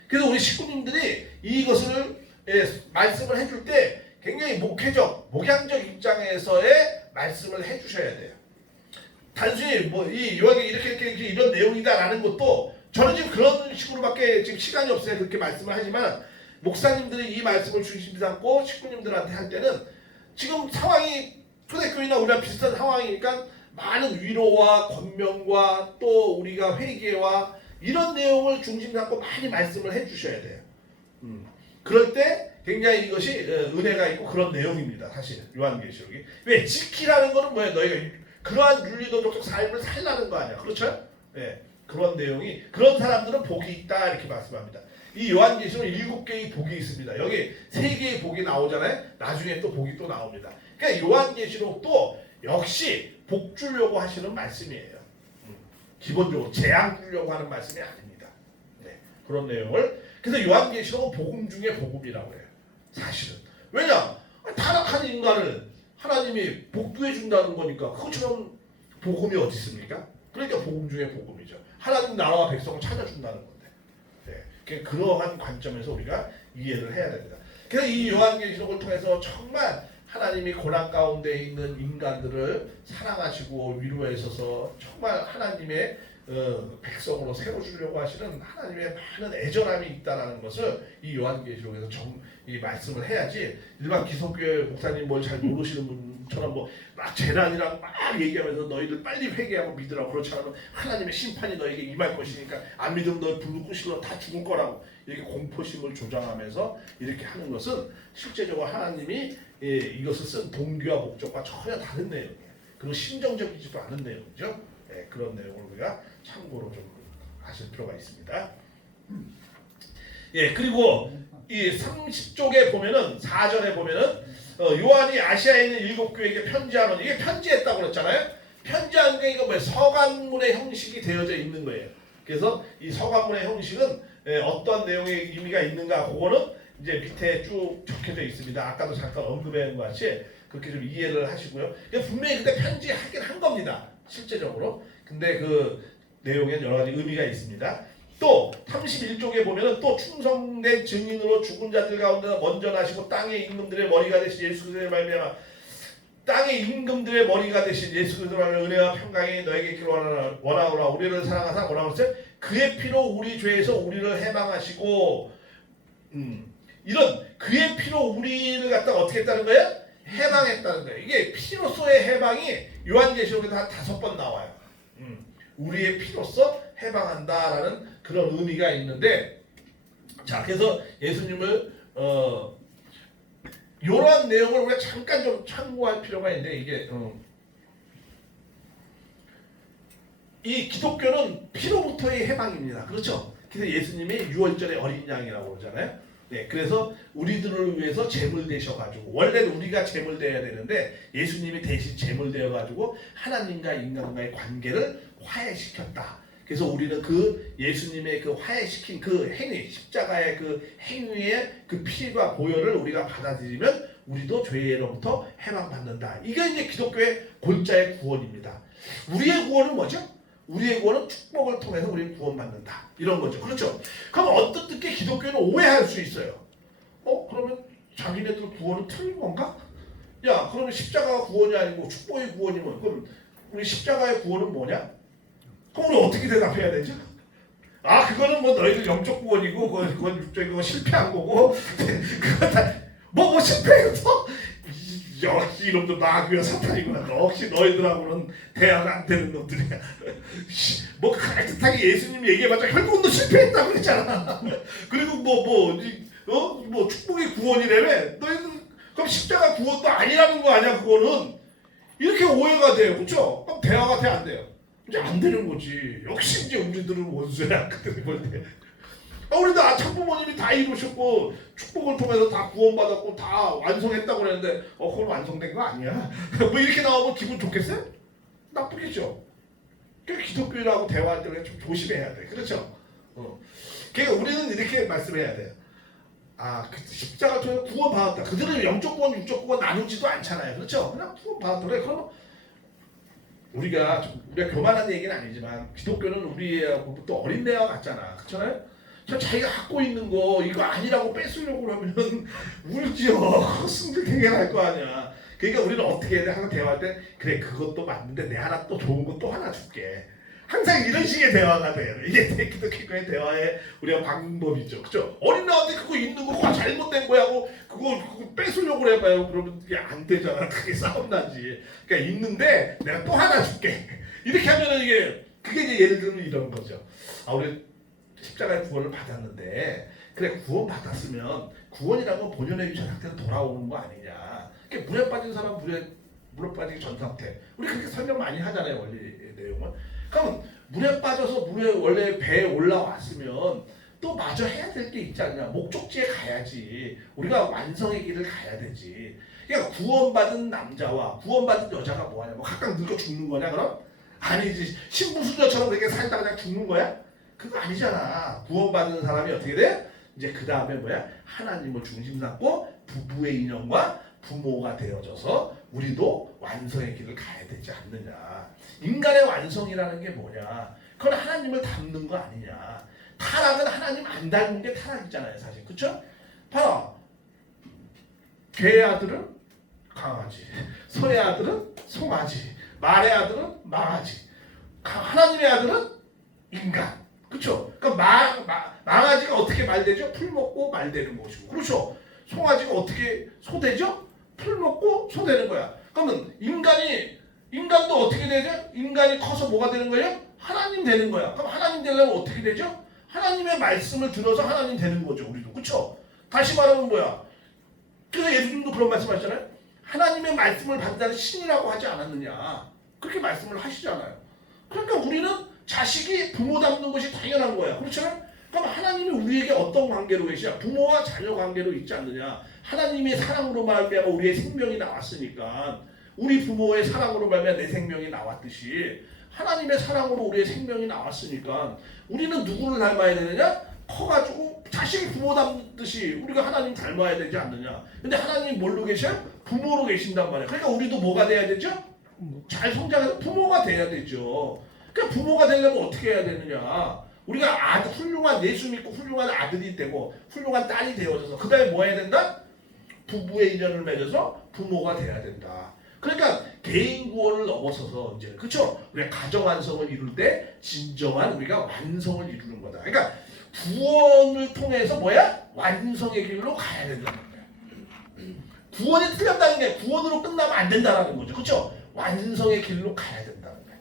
그래서 우리 식구님들이 이것을 말씀을 해줄 때 굉장히 목양적 입장에서의 말씀을 해주셔야 돼요. 단순히 뭐 이 요한계 이렇게 이런 내용이다라는 것도 저는 지금 그런 식으로밖에 지금 시간이 없어요. 그렇게 말씀을 하지만 목사님들이 이 말씀을 중심 삼고 식구님들한테 할 때는 지금 상황이 초대교회나 우리랑 비슷한 상황이니까 많은 위로와 권면과 또 우리가 회개와 이런 내용을 중심 삼고 많이 말씀을 해주셔야 돼요. 그럴 때 굉장히 이것이 은혜가 있고 그런 내용입니다. 사실 요한계시록이 왜 지키라는 거는 뭐예요? 너희가 그러한 윤리도덕적 삶을 살라는 거 아니야? 그렇죠? 네, 그런 내용이 그런 사람들은 복이 있다 이렇게 말씀합니다. 이 요한계시록은 7개의 복이 있습니다. 여기 3개의 복이 나오잖아요. 나중에 또 복이 또 나옵니다. 그러니까 요한계시록도 역시 복 주려고 하시는 말씀이에요. 기본적으로 재앙 주려고 하는 말씀이 아닙니다. 네, 그런 내용을 그래서 요한계시록은 복음 중에 복음이라고 해요. 사실은 왜냐? 타락한 인간을 하나님이 복구해 준다는 거니까 그것처럼 복음이 어디 있습니까? 그러니까 복음 중에 복음이죠. 하나님 나라와 백성을 찾아준다는 건데. 네, 그러한 관점에서 우리가 이해를 해야 됩니다. 그래서 이 요한계시록을 통해서 정말 하나님이 고난 가운데 있는 인간들을 사랑하시고 위로해 주셔서 정말 하나님의 백성으로 세워주려고 하시는 하나님의 많은 애절함이 있다는 것을 이 요한계시록에서 이 말씀을 해야지 일반 기독교회 목사님 뭘 잘 모르시는 분처럼 뭐 막 재난이랑 막 얘기하면서 너희들 빨리 회개하고 믿으라고 그렇지 않으면 하나님의 심판이 너에게 임할 것이니까 안 믿으면 너 불로 끄실러 다 죽을 거라고 이렇게 공포심을 조장하면서 이렇게 하는 것은 실제적으로 하나님이 이것을 쓴 동기와 목적과 전혀 다른 내용이에요. 그리고 심정적이지도 않은 내용이죠. 그런 내용을 우리가 참고로 좀 아실 필요가 있습니다. 그리고 이 30쪽에 보면은 4절에 보면은 요한이 아시아에 있는 7교회에게 편지하는 이게 편지했다고 그랬잖아요. 편지하는 게 이거 뭐예요? 서간문의 형식이 되어져 있는 거예요. 그래서 이 서간문의 형식은 어떠한 내용의 의미가 있는가 그거는 이제 밑에 쭉 적혀져 있습니다. 아까도 잠깐 언급한 것 같이 그렇게 좀 이해를 하시고요. 분명히 그때 편지하긴 한 겁니다. 실제적으로. 근데 그 내용에는 여러 가지 의미가 있습니다. 또 31쪽에 보면은 또 충성된 증인으로 죽은 자들 가운데 먼저 나시고 땅의 임금들의 머리가 되신 예수 그리스도의 말미암아 땅의 임금들의 머리가 되신 예수 그리스도의 은혜와 평강이 너에게 있기를 원하노라. 우리를 사랑하사 뭐라고 했어요? 그의 피로 우리 죄에서 우리를 해방하시고 이런 그의 피로 우리를 갖다가 어떻게 했다는 거예요? 해방했다는 거예요. 이게 피로서의 해방이 요한계시록에도 한 5번 나와요. 우리의 피로서 해방한다라는 그런 의미가 있는데, 자 그래서 예수님을 이러한 내용을 우리가 잠깐 좀 참고할 필요가 있는데 이게 이 기독교는 피로부터의 해방입니다. 그렇죠? 그래서 예수님이 6월절의 어린 양이라고 그러잖아요. 네, 그래서 우리들을 위해서 제물 되셔가지고 원래는 우리가 제물 되어야 되는데 예수님이 대신 제물 되어가지고 하나님과 인간과의 관계를 화해시켰다. 그래서 우리는 그 예수님의 그 화해시킨 그 행위, 십자가의 그 행위의 그 피와 보혈을 우리가 받아들이면 우리도 죄로부터 해방받는다. 이게 이제 기독교의 골자의 구원입니다. 우리의 구원은 뭐죠? 우리의 구원은 축복을 통해서 우리는 구원받는다. 이런 거죠. 그렇죠? 그럼 어떻게 기독교는 오해할 수 있어요? 그러면 자기네들 구원은 틀린 건가? 야, 그러면 십자가가 구원이 아니고 축복의 구원이면 그럼 우리 십자가의 구원은 뭐냐? 그럼 우리 어떻게 대답해야 되죠? 아, 그거는 뭐 너희들 영적 구원이고 그건 그거 실패한 거고 그거 다 뭐 실패했어? 역시 이놈들 마귀와 사탄이구나. 역시 너희들하고는 대화가 안 되는 놈들이야. 뭐 그럴듯하게 예수님 얘기해봤자 결국은 너 실패했다고 그랬잖아. 그리고 뭐 축복의 구원이라며 너희들 그럼 십자가 구원도 아니라는 거 아니야? 그거는 이렇게 오해가 돼요. 그렇죠? 그럼 대화가 돼 안 돼요? 이제 안 되는 거지. 역시 이제 우리들은 원수야. 그때 볼 때. 우리도 참부모님이 다 이루셨고 축복을 통해서 다 구원받았고 다 완성했다고 그랬는데 그건 완성된 거 아니야? 뭐 이렇게 나오면 기분 좋겠어요? 나쁘겠죠. 그러니까 기독교라고 대화할 때 좀 조심해야 돼. 그렇죠? 그러니까 우리는 이렇게 말씀해야 돼요. 그 십자가 통해서 구원받았다. 그들은 영적 구원, 육적 구원 나누지도 않잖아요. 그렇죠? 그냥 구원받았다. 그래, 그럼 우리가 교만한 얘기는 아니지만 기독교는 우리하고 또 어린애와 같잖아. 그렇잖아요? 자기가 갖고 있는 거 이거 아니라고 뺏으려고 하면 울지요. 승질되게 날 거 아니야. 그러니까 우리는 어떻게 해야 돼? 항상 대화할 때 그래 그것도 맞는데 내 하나 또 좋은 거 또 하나 줄게. 항상 이런 식의 대화가 돼요. 이게 기독교의 대화의 우리가 방법이죠. 그죠? 어린아이한테 그거 있는 거 그거 잘못된 거야 하고 그거 뺏으려고 그래봐요. 그러면 이게 안 되잖아. 그게 싸움 나지. 그러니까 있는데 내가 또 하나 줄게. 이렇게 하면은 그게 이제 예를 들면 이런 거죠. 우리 십자가의 구원을 받았는데 그래 구원 받았으면 구원이라는 건 본연의 유전 상태로 돌아오는 거 아니냐. 그러니까 물에 빠진 사람 물에 빠지기 전 상태. 우리 그렇게 설명 많이 하잖아요. 원래 내용은. 그러면 물에 빠져서 물에 원래 배에 올라왔으면 또 마저 해야 될 게 있지 않냐. 목적지에 가야지. 우리가 완성의 길을 가야 되지. 그러니까 구원받은 남자와 구원받은 여자가 뭐하냐. 뭐 각각 늙어 죽는 거냐 그럼? 아니지. 신부수저처럼 그렇게 살다가 그냥 죽는 거야? 그거 아니잖아. 구원받는 사람이 어떻게 돼? 이제 그 다음에 하나님을 중심 삼고 부부의 인연과 부모가 되어져서 우리도 완성의 길을 가야 되지 않느냐. 인간의 완성이라는 게 뭐냐. 그건 하나님을 닮는 거 아니냐. 타락은 하나님 안 닮은 게 타락이잖아요. 사실. 그쵸? 봐라. 개의 아들은 강아지. 소의 아들은 송아지. 말의 아들은 망아지. 하나님의 아들은 인간. 그렇죠? 그러니까 망아지가 어떻게 말되죠? 풀 먹고 말되는 것이고, 그렇죠? 송아지가 어떻게 소되죠? 풀 먹고 소되는 거야. 그러면 인간도 어떻게 되죠? 인간이 커서 뭐가 되는 거예요? 하나님 되는 거야. 그럼 하나님 되려면 어떻게 되죠? 하나님의 말씀을 들어서 하나님 되는 거죠, 우리도. 그렇죠? 다시 말하면 뭐야? 그래서 예수님도 그런 말씀하셨잖아요. 하나님의 말씀을 받는 신이라고 하지 않았느냐? 그렇게 말씀을 하시잖아요. 그러니까 우리는 자식이 부모 닮는 것이 당연한 거야. 그렇죠? 그럼 하나님이 우리에게 어떤 관계로 계시냐? 부모와 자녀 관계로 있지 않느냐? 하나님의 사랑으로 말미암아 우리의 생명이 나왔으니까 우리 부모의 사랑으로 말미암아 내 생명이 나왔듯이 하나님의 사랑으로 우리의 생명이 나왔으니까 우리는 누구를 닮아야 되느냐? 커가지고 자식이 부모 닮듯이 우리가 하나님 닮아야 되지 않느냐? 근데 하나님이 뭘로 계셔? 부모로 계신단 말이야. 그러니까 우리도 뭐가 돼야 되죠? 잘 성장해서 부모가 돼야 되죠. 그러니까 부모가 되려면 어떻게 해야 되느냐? 우리가 훌륭한 예수 믿고 훌륭한 아들이 되고 훌륭한 딸이 되어져서 그 다음에 뭐 해야 된다? 부부의 인연을 맺어서 부모가 돼야 된다. 그러니까 개인 구원을 넘어서서 이제 그렇죠? 우리가 가정 완성을 이룰 때 진정한 우리가 완성을 이루는 거다. 그러니까 구원을 통해서 완성의 길로 가야 된다는 거야. 구원이 틀렸다는 게 구원으로 끝나면 안 된다는 거죠. 그렇죠? 완성의 길로 가야 된다는 거야.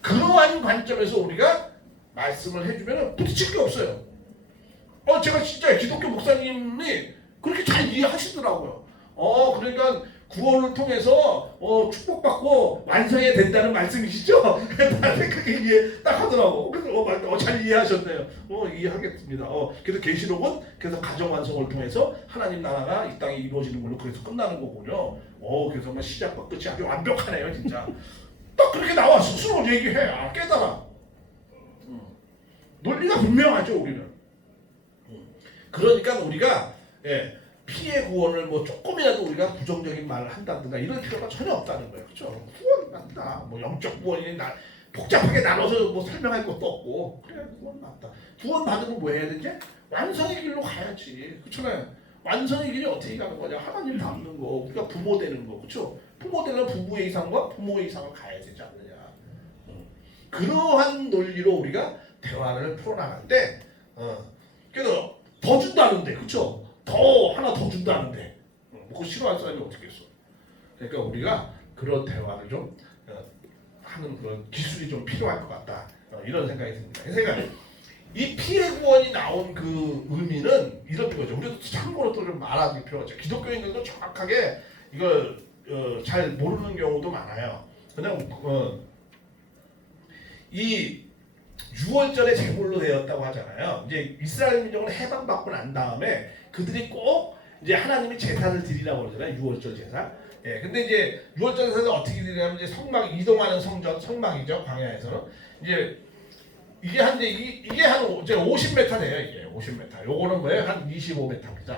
그러한 관점에서 우리가 말씀을 해주면 부딪힐 게 없어요. 제가 진짜 기독교 목사님이 그렇게 잘 이해하시더라고요. 그러니까 구원을 통해서 축복받고 완성해야 된다는 말씀이시죠? 나한테 그게 이해 딱 하더라고. 그래서 잘 이해하셨네요. 이해하겠습니다. 그래서 계시록은 그래서 가정 완성을 통해서 하나님 나라가 이 땅에 이루어지는 걸로 그래서 끝나는 거군요. 그래서 시작과 끝이 아주 완벽하네요, 진짜. 딱 그렇게 나와 스스로 얘기해. 깨달아. 논리가 분명하죠 우리는. 그러니까 우리가 피해 구원을 뭐 조금이라도 우리가 부정적인 말을 한다든가 이럴 필요가 전혀 없다는 거예요. 그렇죠? 구원 맞다. 뭐 영적 구원이 복잡하게 나눠서 뭐 설명할 것도 없고 그래 구원 맞다. 구원 받으면 뭐 해야 되지? 완성의 길로 가야지. 그렇잖아요. 완성의 길이 어떻게 가는 거냐? 하나님 닮는 거, 우리가 부모 되는 거, 그렇죠? 부모 되려면 부부의 이상과 부모의 이상을 가야 되지 않느냐? 그러한 논리로 우리가 대화를 풀어나갈 때, 그래서 더 준다는데, 그렇죠? 더 하나 더 준다는데, 그거 싫어할 사람이 어떻게 있어? 그러니까 우리가 그런 대화를 좀 하는 그런 기술이 좀 필요할 것 같다. 이런 생각이 듭니다. 그러니까 이 피해 구원이 나온 그 의미는 이런 거죠. 우리도 참고로 또 좀 말하기 필요하죠. 기독교인들도 정확하게 이걸 잘 모르는 경우도 많아요. 그냥 이 6월절에 제물로 되었다고 하잖아요. 이제 이스라엘 민족은 해방받고 난 다음에 그들이 꼭 이제 하나님이 제사를 드리라고 그러잖아요. 6월절 제사. 예, 근데 이제 6월절 제사는 어떻게 드리냐면 이제 성막 이동하는 성막이죠. 광야에서는 이제 이게 한 이제 50m 돼요. 이게 50m. 요거는 뭐예요? 한 25m입니다.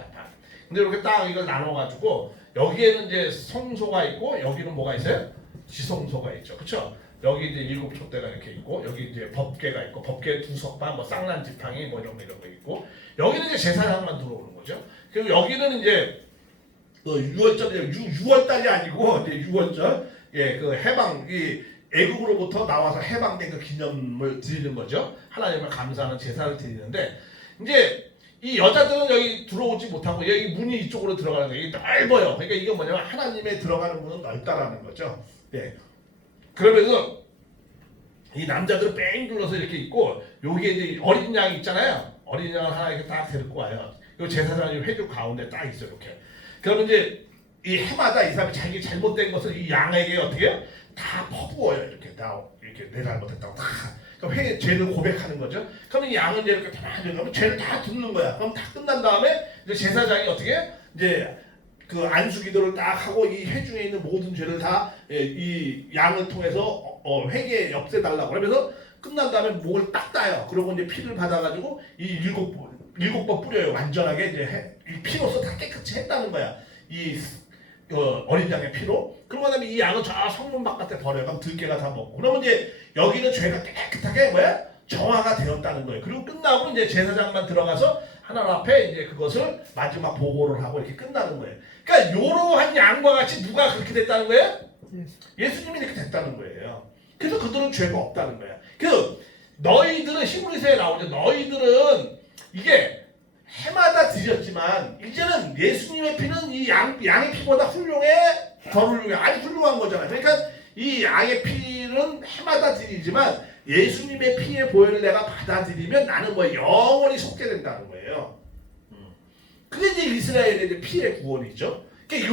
근데 이렇게 딱 이걸 나눠가지고 여기에는 이제 성소가 있고 여기는 뭐가 있어요? 지성소가 있죠. 그렇죠? 여기 이제 7 촛대가 이렇게 있고 여기 이제 법궤가 있고 법궤 2석반 뭐 쌍난 지팡이 뭐 이런 거 있고 여기는 이제 제사장만 들어오는 거죠. 그리고 여기는 이제 6월달이 아니고 이제 6월절 그 해방 애국으로부터 나와서 해방된 그 기념을 드리는 거죠. 하나님을 감사하는 제사를 드리는데 이제 이 여자들은 여기 들어오지 못하고 여기 문이 이쪽으로 들어가는 거예요. 이게 넓어요. 그러니까 이게 뭐냐면 하나님의 들어가는 문은 넓다라는 거죠. 예. 그러면서 이 남자들은 뺑 둘러서 이렇게 있고 여기에 이제 어린 양이 있잖아요. 어린 양을 하나 이렇게 딱 데리고 와요. 이 제사장이 회중 가운데 딱 있어 이렇게. 그러면 이제 이 해마다 이 사람이 자기 잘못된 것을 이 양에게 어떻게 해요? 다 퍼부어요. 이렇게 내 잘못했다고 다. 그럼 죄를 고백하는 거죠. 그러면 이 양은 이제 이렇게 다 그러면 죄를 다 듣는 거야. 그럼 다 끝난 다음에 이제 제사장이 어떻게 이제 그 안수기도를 딱 하고 이 회중에 있는 모든 죄를 다 이 양을 통해서 회개에 없애달라고 그러면서 끝난 다음에 목을 딱 따요. 그러고 이제 피를 받아가지고 이 일곱 번 뿌려요. 완전하게 이제 이 피로서 다 깨끗이 했다는 거야. 이 어린 양의 피로. 그러고 나면 이 양은 저 성문 바깥에 버려요. 그럼 들깨가 다 먹고. 그러면 이제 여기는 죄가 깨끗하게 정화가 되었다는 거예요. 그리고 끝나고 이제 제사장만 들어가서 하나님 앞에 이제 그것을 마지막 보고를 하고 이렇게 끝나는 거예요. 그러니까 이러한 양과 같이 누가 그렇게 됐다는 거예요? 예수님이 이렇게 됐다는 거예요. 그래서 그들은 죄가 없다는 거예요. 너희들은 히브리서에 나오죠. 너희들은 이게 해마다 드렸지만 이제는 예수님의 피는 이 양의 피보다 훌륭해, 더 훌륭해, 아주 훌륭한 거잖아요. 그러니까 이 양의 피는 해마다 드리지만 예수님의 피의 보혈을 내가 받아들이면 나는 영원히 속게 된다는 거예요. 그게 이제 이스라엘의 이제 피의 구원이죠. 그러니까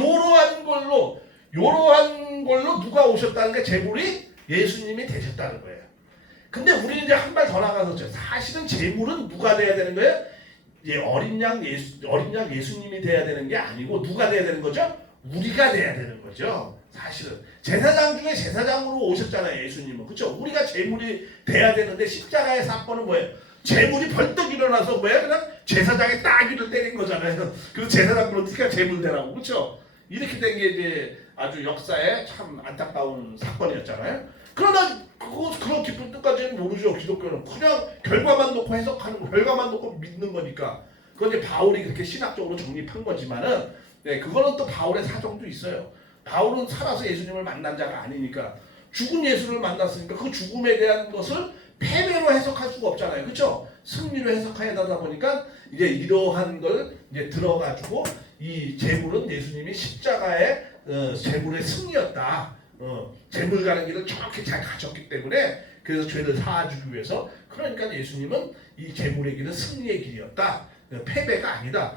이러한 걸로 누가 오셨다는 게 제물이 예수님이 되셨다는 거예요. 근데 우리는 이제 한 발 더 나가서 사실은 제물은 누가 돼야 되는 거예요? 이제 어린 양 예수님이 돼야 되는 게 아니고 누가 돼야 되는 거죠? 우리가 돼야 되는 거죠. 사실은 제사장 중에 제사장으로 오셨잖아요. 예수님은. 그렇죠? 우리가 제물이 돼야 되는데 십자가의 사건은 뭐예요? 제물이 벌떡 일어나서 그냥 제사장의 따귀를 때린 거잖아요. 그래서 제사장으로 어떻게 제물 되라고. 그렇죠? 이렇게 된 게 이제 아주 역사에 참 안타까운 사건이었잖아요. 그러나 그런 깊은 뜻까지는 모르죠. 기독교는 그냥 결과만 놓고 해석하는 거, 결과만 놓고 믿는 거니까. 그건 이제 바울이 그렇게 신학적으로 정립한 거지만은 그거는 또 바울의 사정도 있어요. 바울은 살아서 예수님을 만난 자가 아니니까 죽은 예수를 만났으니까 그 죽음에 대한 것을 패배로 해석할 수가 없잖아요. 그렇죠? 승리로 해석해야 하다 보니까 이제 이러한 걸 이제 들어가지고 이 제물은 예수님이 십자가의 제물의 승리였다. 제물 가는 길을 정확히 잘 가셨기 때문에 그래서 죄를 사하주기 위해서 그러니까 예수님은 이 제물의 길은 승리의 길이었다. 패배가 아니다.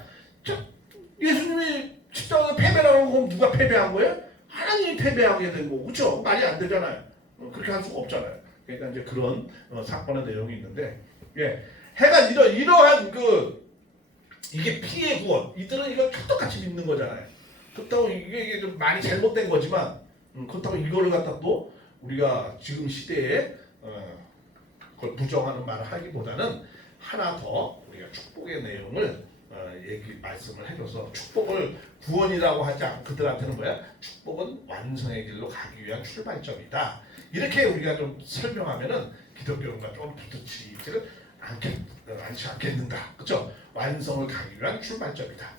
예수님이 십자가에서 패배라고 하면 누가 패배한 거예요? 하나님이 패배하게 된 거고, 그렇죠? 말이 안 되잖아요. 그렇게 할 수가 없잖아요. 그러니까 이제 그런 사건의 내용이 있는데, 해가 이러한 이게 피해 구원, 이들은 이걸 똑같이 믿는 거잖아요. 그렇다고 이게 좀 많이 잘못된 거지만, 그렇다고 이거를 갖다 또 우리가 지금 시대에 그걸 부정하는 말을 하기보다는 하나 더 우리가 축복의 내용을 말씀을 해줘서 축복을 구원이라고 하지 않고 그들한테는 뭐야? 축복은 완성의 길로 가기 위한 출발점이다. 이렇게 우리가 좀 설명하면은 기독교가 좀 부딪히지를 않지 않겠는가, 그렇죠? 완성을 가기 위한 출발점이다.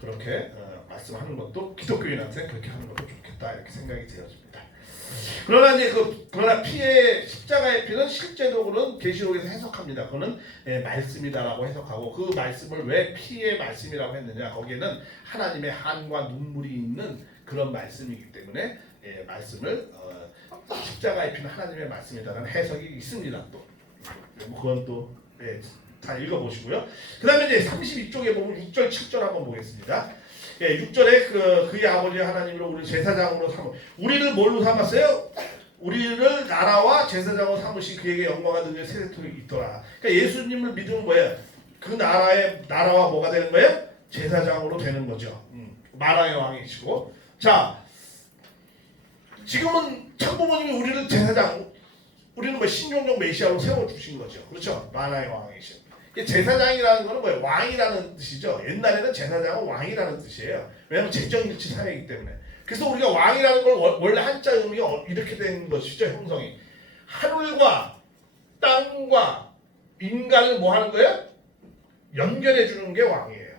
그렇게 말씀하는 것도 기독교인한테 그렇게 하는 것도 좋겠다 이렇게 생각이 되어집니다. 그러나 이제 그러나 피의 십자가의 피는 실제적으로는 계시록에서 해석합니다. 그거는 말씀이다라고 해석하고 그 말씀을 왜 피의 말씀이라고 했느냐? 거기에는 하나님의 한과 눈물이 있는 그런 말씀이기 때문에 말씀을 십자가의 피는 하나님의 말씀이다라는 해석이 있습니다. 또 그건 또 다 읽어보시고요. 그 다음에 이제 32쪽에 보면 6절 7절 한번 보겠습니다. 6절에 그의 아버지 하나님으로 우리 제사장으로 삼아 우리를 뭘로 삼았어요? 우리를 나라와 제사장으로 삼으시 그에게 영광과 능력의 세세토록 있더라. 그러니까 예수님을 믿으면 뭐예요? 그 나라와 뭐가 되는 거예요? 제사장으로 되는 거죠. 마라의 왕이시고. 자, 지금은 참부모님이 우리를 제사장, 우리는 뭐 신종종 메시아로 세워주신 거죠. 그렇죠? 마라의 왕이신. 제사장이라는 거는 뭐예요? 왕이라는 뜻이죠. 옛날에는 제사장은 왕이라는 뜻이에요. 왜냐하면 재정일치 사회이기 때문에. 그래서 우리가 왕이라는 걸 원래 한자 의미가 이렇게 된 것이죠. 형성이. 하늘과 땅과 인간을 뭐 하는 거예요? 연결해 주는 게 왕이에요.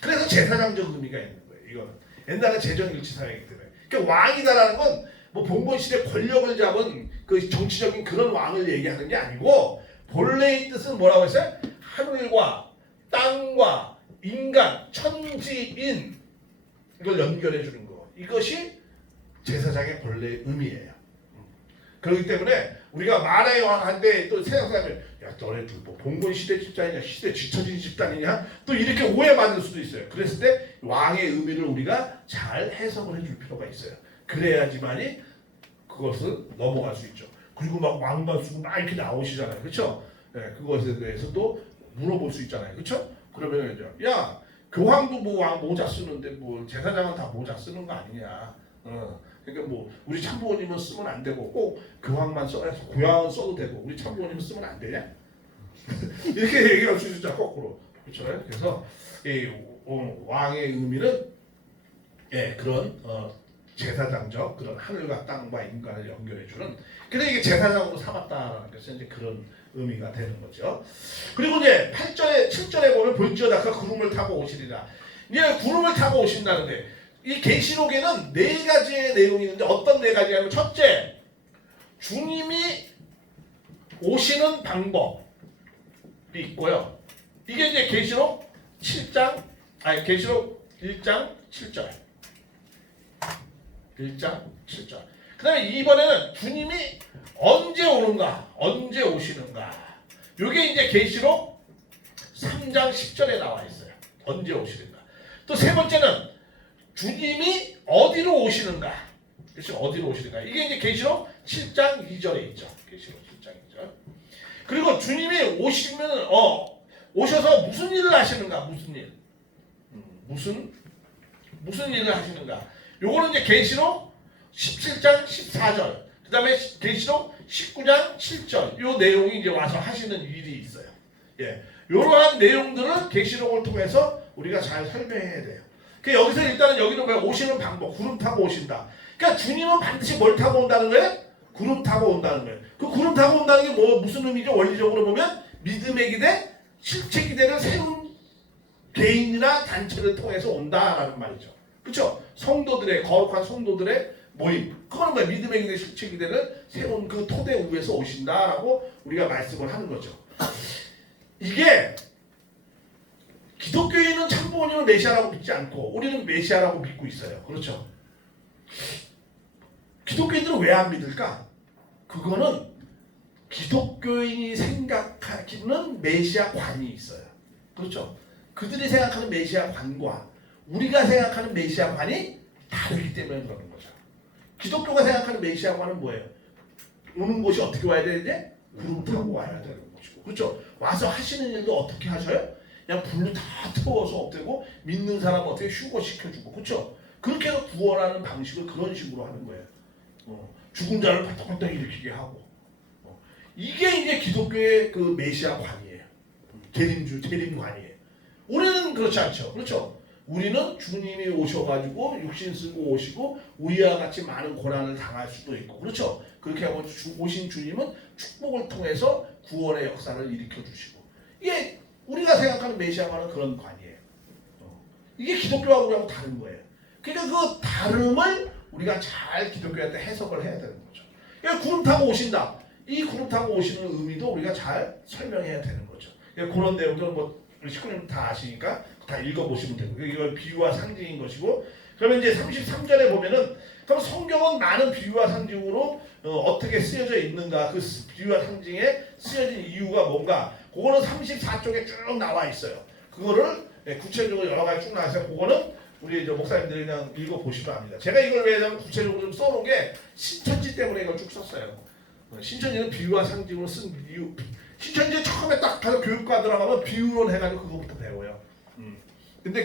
그래서 제사장적 의미가 있는 거예요. 이거는. 옛날에 재정일치 사회이기 때문에. 그러니까 왕이다라는 건 뭐 봉건시대 권력을 잡은 그 정치적인 그런 왕을 얘기하는 게 아니고 본래의 뜻은 뭐라고 했어요? 하늘과 땅과 인간, 천지인 이걸 연결해 주는 거. 이것이 제사장의 본래의 의미예요. 그렇기 때문에 우리가 마라의 왕한테 또 세상 사람이 야 너네 뭐 봉건 시대 집단이냐 시대 뒤처진 집단이냐 또 이렇게 오해받을 수도 있어요. 그랬을 때 왕의 의미를 우리가 잘 해석을 해줄 필요가 있어요. 그래야지만이 그것을 넘어갈 수 있죠. 그리고 막 왕관 쓰고 막 이렇게 나오시잖아요. 그렇죠? 네, 그것에 대해서도 물어볼 수 있잖아요. 그렇죠? 그러면 이제 야 교황도 뭐 왕 모자 쓰는데 뭐 제사장은 다 모자 쓰는 거 아니냐. 그러니까 뭐 우리 참부모님은 쓰면 안 되고 꼭 교황만 써야 고향은 써도 되고 우리 참부모님은 쓰면 안 되냐? 이렇게 얘기할 수 있죠. 거꾸로. 그렇죠? 그래서 이 왕의 의미는 그런 제사장적 그런 하늘과 땅과 인간을 연결해주는 근데 이게 제사장으로 삼았다라는 것은 이제 그런 의미가 되는 거죠. 그리고 이제 8절에 7절에 보면 볼지어다 그 구름을 타고 오시리라. 이제 구름을 타고 오신다는데 이 계시록에는 네 가지의 내용이 있는데 어떤 네 가지냐면 첫째 주님이 오시는 방법이 있고요. 이게 이제 계시록 7장 계시록 1장 7절 1장 7절. 그 다음에 이번에는 주님이 언제 오는가, 언제 오시는가. 이게 이제 계시록 3장 10절에 나와 있어요. 언제 오시는가. 또 세 번째는 주님이 어디로 오시는가. 그렇죠? 어디로 오시는가. 이게 이제 계시록 7장 2절에 있죠. 계시록 7장 2절. 그리고 주님이 오시면 오셔서 무슨 일을 하시는가. 무슨 일. 무슨 일을 하시는가. 요거는 이제 계시록 17장 14절, 그 다음에 계시록 19장 7절 요 내용이 이제 와서 하시는 일이 있어요. 이러한 내용들을 계시록을 통해서 우리가 잘 설명해야 돼요. 그러니까 여기서 일단은 여기는 왜 오시는 방법, 구름 타고 오신다. 그러니까 주님은 반드시 뭘 타고 온다는 거예요? 구름 타고 온다는 거예요. 그 구름 타고 온다는 게 뭐 무슨 의미죠? 원리적으로 보면 믿음의 기대, 실체 기대는 새로운 개인이나 단체를 통해서 온다라는 말이죠. 그렇죠? 성도들의 거룩한 성도들의 모임. 그거는 뭐야? 믿음의 기대, 실체 기대는 새로운 그 토대 위에서 오신다라고 우리가 말씀을 하는 거죠. 이게 기독교인은 참부모님을 메시아라고 믿지 않고 우리는 메시아라고 믿고 있어요. 그렇죠? 기독교인들은 왜 안 믿을까? 그거는 기독교인이 생각하기는 메시아관이 있어요. 그렇죠? 그들이 생각하는 메시아관과 우리가 생각하는 메시아관이 다르기 때문에 그러는 거죠. 기독교가 생각하는 메시아관은 뭐예요? 오는 곳이 어떻게 와야 되는데? 구름 타고 와야 되는 것이고. 그렇죠? 와서 하시는 일도 어떻게 하셔요? 그냥 불로 다 태워서 어때고 믿는 사람 어떻게 휴거시켜주고. 그렇죠? 그렇게 해서 구원하는 방식을 그런 식으로 하는 거예요. 죽은 자를 발떡발떡 일으키게 하고 이게 이제 기독교의 그 메시아관이에요. 재림관이에요. 우리는 그렇지 않죠. 그렇죠? 우리는 주님이 오셔가지고 육신 쓰고 오시고 우리와 같이 많은 고난을 당할 수도 있고, 그렇죠? 그렇게 하고 오신 주님은 축복을 통해서 구원의 역사를 일으켜 주시고, 이게 우리가 생각하는 메시아관은 그런 관이에요. 이게 기독교하고 우리하고 다른 거예요. 그러니까 그 다름을 우리가 잘 기독교한테 해석을 해야 되는 거죠. 그러니까 구름 타고 오신다. 이 구름 타고 오시는 의미도 우리가 잘 설명해야 되는 거죠. 그러니까 그런 내용들은 뭐 식구님 다 아시니까 다 읽어보시면 되고, 이건 비유와 상징인 것이고, 그러면 이제 33절에 보면은 그럼 성경은 많은 비유와 상징으로 어떻게 쓰여져 있는가, 그 비유와 상징에 쓰여진 이유가 뭔가, 그거는 34쪽에 쭉 나와 있어요. 그거를 구체적으로 여러 가지 쭉 나와 있어요. 그거는 우리 이제 목사님들이 그냥 읽어보시면 합니다. 제가 이걸 왜 구체적으로 좀 써놓은 게 신천지 때문에 이걸 쭉 썼어요. 신천지는 비유와 상징으로 쓴 이유. 신천지 처음에 딱 가서 교육과 들어가면 비유론 해가지고 그거부터 배워요. 근데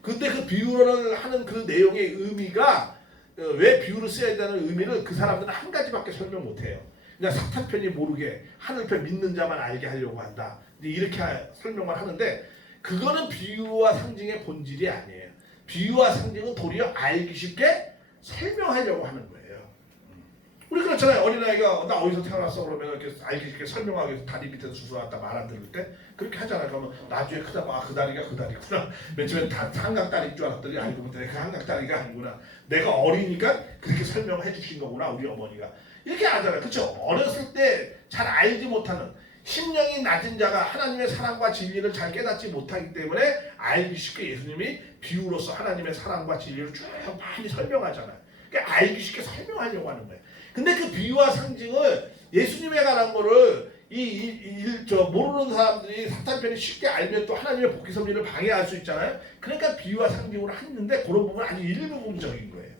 그때 그 비유론을 하는 그 내용의 의미가, 왜 비유를 써야 되는 의미를 그 사람들은 한 가지밖에 설명 못해요. 그냥 사탄편이 모르게 하늘편 믿는 자만 알게 하려고 한다. 이렇게 설명을 하는데, 그거는 비유와 상징의 본질이 아니에요. 비유와 상징은 도리어 알기 쉽게 설명하려고 하는 거예요. 우리 그렇잖아요. 어린아이가 나 어디서 태어났어 그러면 이렇게 알기 쉽게 설명하기 위해서 다리 밑에서 주워왔다 말 안 들을 때 그렇게 하잖아요. 그러면 나중에 크다 봐, 그 다리가 그 다리구나. 맨 처음엔 다 한강다리인 줄 알았더니 알고 보니 그 한강다리가 아니구나. 내가 어리니까 그렇게 설명해 주신 거구나, 우리 어머니가. 이렇게 하잖아요. 그렇죠? 어렸을 때 잘 알지 못하는, 심령이 낮은 자가 하나님의 사랑과 진리를 잘 깨닫지 못하기 때문에 알기 쉽게 예수님이 비유로서 하나님의 사랑과 진리를 쭉 많이 설명하잖아요. 그러니까 알기 쉽게 설명하려고 하는 거예요. 근데 그 비유와 상징을 예수님에 관한 거를 모르는 사람들이 사탄편이 쉽게 알면 또 하나님의 복귀 섭리를 방해할 수 있잖아요. 그러니까 비유와 상징으로 했는데 그런 부분은 아주 일부분적인 거예요.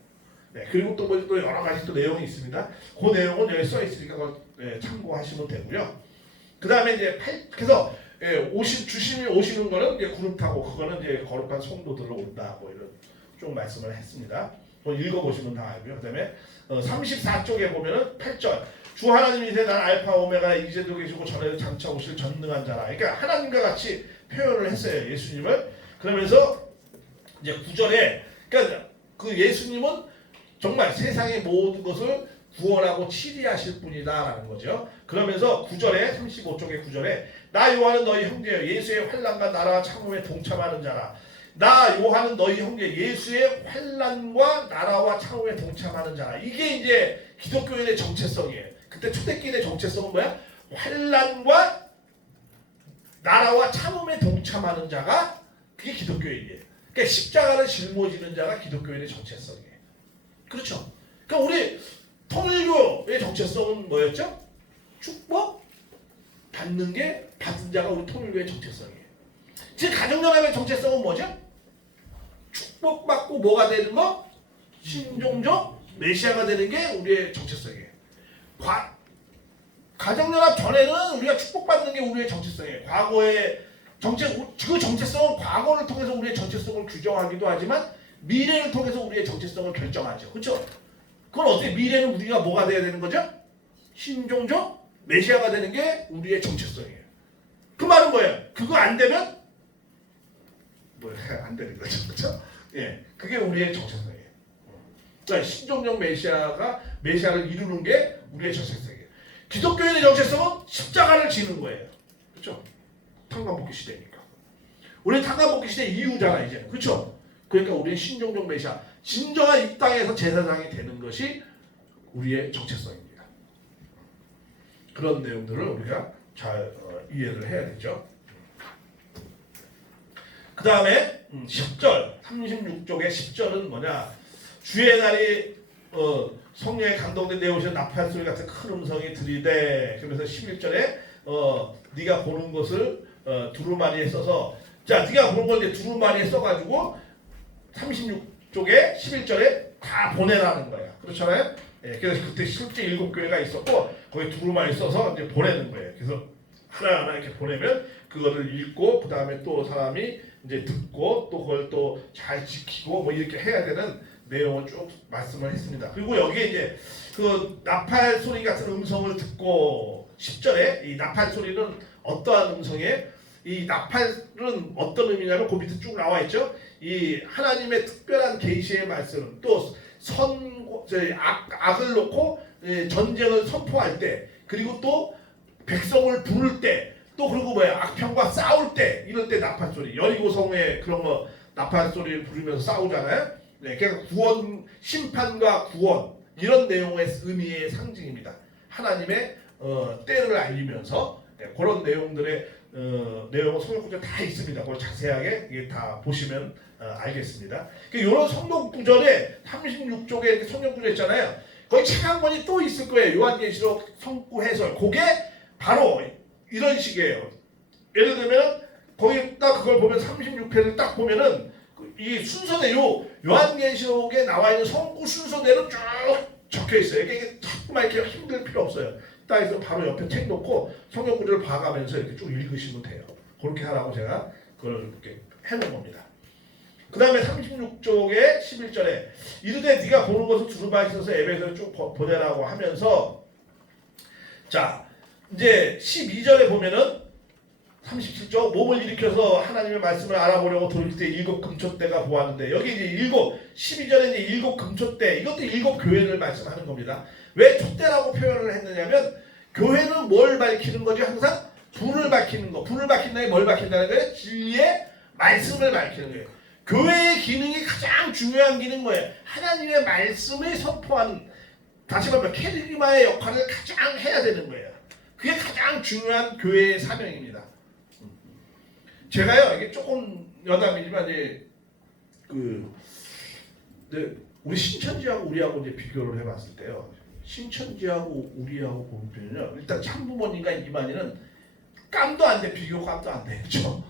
네, 그리고 또 여러 가지 또 내용이 있습니다. 그 내용은 여기 써 있으니까 참고하시면 되고요. 그 다음에 이제 그래서 주심이 오시는 거는 이제 구름 타고, 그거는 이제 거룩한 성도들로 온다, 뭐 이런 쭉 말씀을 했습니다. 읽어보시면 다 알고요. 그 다음에 34쪽에 보면은 8절, 주 하나님이세 난 알파 오메가 이제도 계시고 전에도 장차 오실 전능한 자라. 그러니까 하나님과 같이 표현을 했어요, 예수님을. 그러면서 이제 9절에, 그러니까 그 예수님은 정말 세상의 모든 것을 구원하고 치리하실 분이다라는 거죠. 그러면서 9절에 35쪽의 9절에 나 요한은 너희 형제여 예수의 환난과 나라와 참음에 동참하는 자라. 나 요한은 너희 형제 예수의 환난과 나라와 참음에 동참하는 자라. 이게 이제 기독교인의 정체성이에요. 그때 초대교인의 정체성은 뭐야? 환난과 나라와 참음에 동참하는 자가, 그게 기독교인이에요. 그러니까 십자가를 짊어지는 자가 기독교인의 정체성이에요. 그렇죠? 그러니까 우리 통일교의 정체성은 뭐였죠? 축복 받는 게, 받은 자가 우리 통일교의 정체성이에요. 지금 가정연합의 정체성은 뭐죠? 축복받고 뭐가 되는 거? 신종적 메시아가 되는 게 우리의 정체성이에요. 가정연합 전에는 우리가 축복받는 게 우리의 정체성이에요. 과거의 그 정체성은 과거를 통해서 우리의 정체성을 규정하기도 하지만 미래를 통해서 우리의 정체성을 결정하죠. 그렇죠? 그건 어떻게, 미래는 우리가 뭐가 돼야 되는 거죠? 신종적 메시아가 되는 게 우리의 정체성이에요. 그 말은 뭐예요? 그거 안 되면 안 되는 거죠. 그렇죠? 예, 그게 우리의 정체성이에요. 그러니까 신종적 메시아를 이루는 게 우리의 정체성이에요. 기독교인의 정체성은 십자가를 지는 거예요. 그렇죠? 탄광복귀 시대니까. 우리는 탄광복귀 시대 이후잖아 이제. 그렇죠? 그러니까 우리는 신종적 메시아, 진정한 이 땅에서 제사장이 되는 것이 우리의 정체성입니다. 그런 내용들을 우리가 잘 이해를 해야 되죠. 그 다음에 10절, 36쪽의 10절은 뭐냐? 주의 날이 성령에 감동된 내오신 나팔 소리 같은 큰 음성이 들이대. 그러면서 11절에 네가 보는 것을 두루마리에 써서, 자, 네가 보는 걸 이제 두루마리에 써가지고 36쪽에 11절에 다 보내라는 거야. 그렇잖아요? 예, 그래서 그때 실제 7교회가 있었고 거기 두루마리 써서 이제 보내는 거예요. 그래서 하나하나 이렇게 보내면 그거를 읽고 그 다음에 또 사람이 이제 듣고 또 그걸 또 잘 지키고 뭐 이렇게 해야 되는 내용을 쭉 말씀을 했습니다. 그리고 여기에 이제 그 나팔 소리 같은 음성을 듣고 10절에 이 나팔 소리는 어떠한 음성에 이 나팔은 어떤 의미냐면 그 밑에 쭉 나와 있죠. 이 하나님의 특별한 계시의 말씀 또 악을 놓고 전쟁을 선포할 때 그리고 또 백성을 부를 때 또 그리고 악평과 싸울 때 이럴 때 나팔 소리 여리고 성에 그런 거 나팔 소리를 부르면서 싸우잖아요. 네, 그러니까 구원 심판과 구원 이런 내용의 의미의 상징입니다. 하나님의 때를 알리면서 그런 내용들의 내용은 성경 구절에 다 있습니다. 그걸 자세하게 이게 다 보시면 알겠습니다. 이런 성경 구절에 36쪽에 성경 구절 있잖아요. 거기 책 한 권이 또 있을 거예요. 요한계시록 성구 해설. 그게 바로 이런 식이에요. 예를 들면 거기 딱 그걸 보면 36편을 딱 보면은 이 순서대로 요한계시록에 나와 있는 성구 순서대로 쭉 적혀 있어요. 이게 자꾸만 이렇게 힘들 필요 없어요. 딱 해서 바로 옆에 책 놓고 성경 구절을 봐가면서 이렇게 쭉 읽으시면 돼요. 그렇게 하라고 제가 그걸 이렇게 해놓은 겁니다. 그 다음에 36쪽에 11절에 이르되 네가 보는 것을 두루 바 있어서 에베소를 쭉 보내라고 하면서 자 이제 12절에 보면은 37쪽 몸을 일으켜서 하나님의 말씀을 알아보려고 돌릴 때 일곱 금초대가 보았는데 여기 이제 12절에 이제 일곱 금초대 이것도 일곱 교회를 말씀하는 겁니다. 왜 촛대라고 표현을 했느냐면 교회는 뭘 밝히는 거죠? 항상 불을 밝히는 거. 불을 밝힌다는 게 뭘 밝힌다는 거예요? 진리의 말씀을 밝히는 거예요. 교회의 기능이 가장 중요한 기능은 뭐예요? 하나님의 말씀을 선포하는 다시 말하면 캐리그마의 역할을 가장 해야 되는 거예요. 그게 가장 중요한 교회의 사명입니다. 제가요 이게 조금 여담이지만 이제 우리 신천지하고 우리하고 이제 비교를 해봤을 때요. 신천지하고 우리하고 보면요. 일단 참부모님과 이만희는 깜도 안 돼. 비교감도 안 돼. 그렇죠?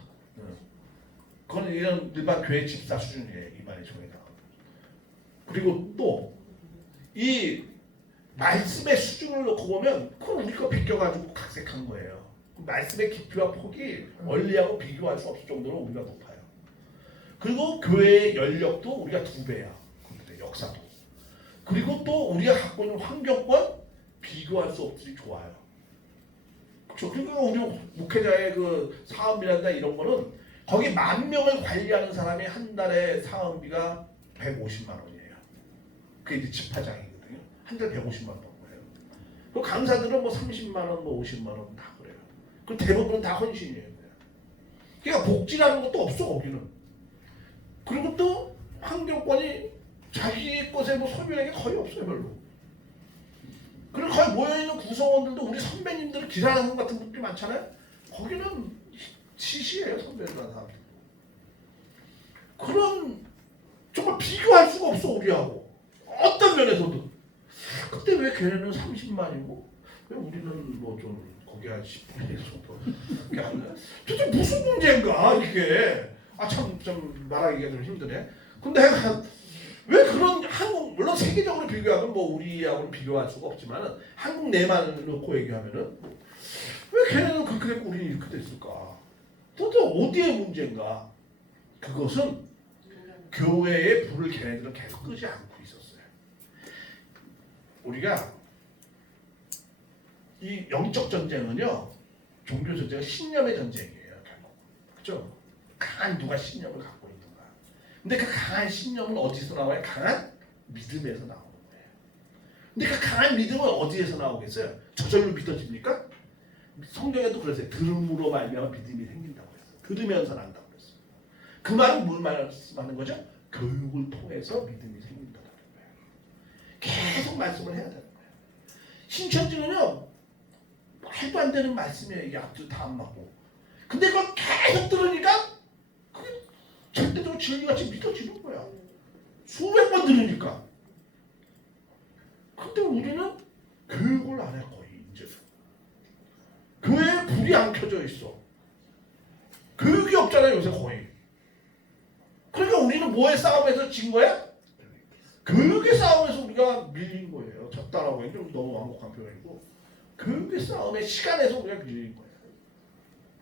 그건 이런 일반 교회 집사 수준이에요. 이만희 총회가. 그리고 또 이 말씀의 수준을 놓고 보면 그건 우리가 비껴가지고 각색한 거예요. 말씀의 깊이와 폭이 원리하고 비교할 수 없을 정도로 우리가 높아요. 그리고 교회의 연력도 우리가 2배야. 역사도. 그리고 또 우리가 갖고 있는 환경권 비교할 수 없이 좋아요. 그렇죠. 그러니까 우리 목회자의 그 사업이란다 이런 거는 거기 10,000명을 관리하는 사람이 한 달에 사업비가 150만 원이에요. 그게 이제 집화장이거든요. 한 달에 150만 원 거예요. 그 강사들은 뭐 30만 원, 뭐 50만 원 다 그래요. 그 대부분은 다 헌신이에요. 그러니까 복지라는 것도 없어 거기는. 그리고 또 환경권이 자기 것에 뭐 소유하는 게 거의 없어요 별로. 그리고 거의 모여있는 구성원들도 우리 선배님들 기사하는 것 같은 분들이 많잖아요. 거기는 시시해요 선배들한 사람들. 그런 정말 비교할 수가 없어 우리하고 어떤 면에서도. 근데 왜 걔네는 30만이고 왜 우리는 뭐 좀 거기 한 10분의 1 정도 이렇게 하는 도대체 무슨 문제인가 이게. 좀 말하기가 좀 힘드네. 근데 왜 그런 한국 물론 세계적으로 비교하면 뭐 우리하고는 비교할 수가 없지만 한국 내만 놓고 얘기하면은 왜 걔네는 그렇게 됐고 우리는 이렇게 됐을까? 도대체 어디에 문제인가? 그것은 교회의 불을 걔네들은 계속 끄지 않고 있었어요. 우리가 이 영적 전쟁은요 종교 전쟁은 신념의 전쟁이에요 결국. 그렇죠? 강한 누가 신념을 갖고 있는가. 근데 그 강한 신념은 어디서 나와요? 강한 믿음에서 나오는 거예요. 근데 그 강한 믿음은 어디에서 나오겠어요? 저절로 믿어집니까? 성경에도 그랬어요. 들음으로 말미암아 믿음이 생긴다고 했어요. 들으면서 난다고 했어요. 그 말은 뭘 말씀하는 거죠? 교육을 통해서 믿음이 생긴다는 거예요. 계속 말씀을 해야 되는 거예요. 신천지는요 말도 안 되는 말씀이에요. 이게 앞뒤 다 안 맞고. 근데 그걸 계속 들으니까 그게 절대적으로 진리같이 믿어지는 거야. 수백 번 들으니까. 근데 우리는 교육을 안 해 거의 이제. 교회에 불이 안 켜져 있어. 교육이 없잖아요 요새 거의. 그러니까 우리는 뭐의 싸움에서 진 거야? 교육의 싸움에서 우리가 밀린 거예요. 졌다라고 해도 좀 너무 완곡한 표현이고 교육의 싸움에 시간에서 우리가 밀린 거예요.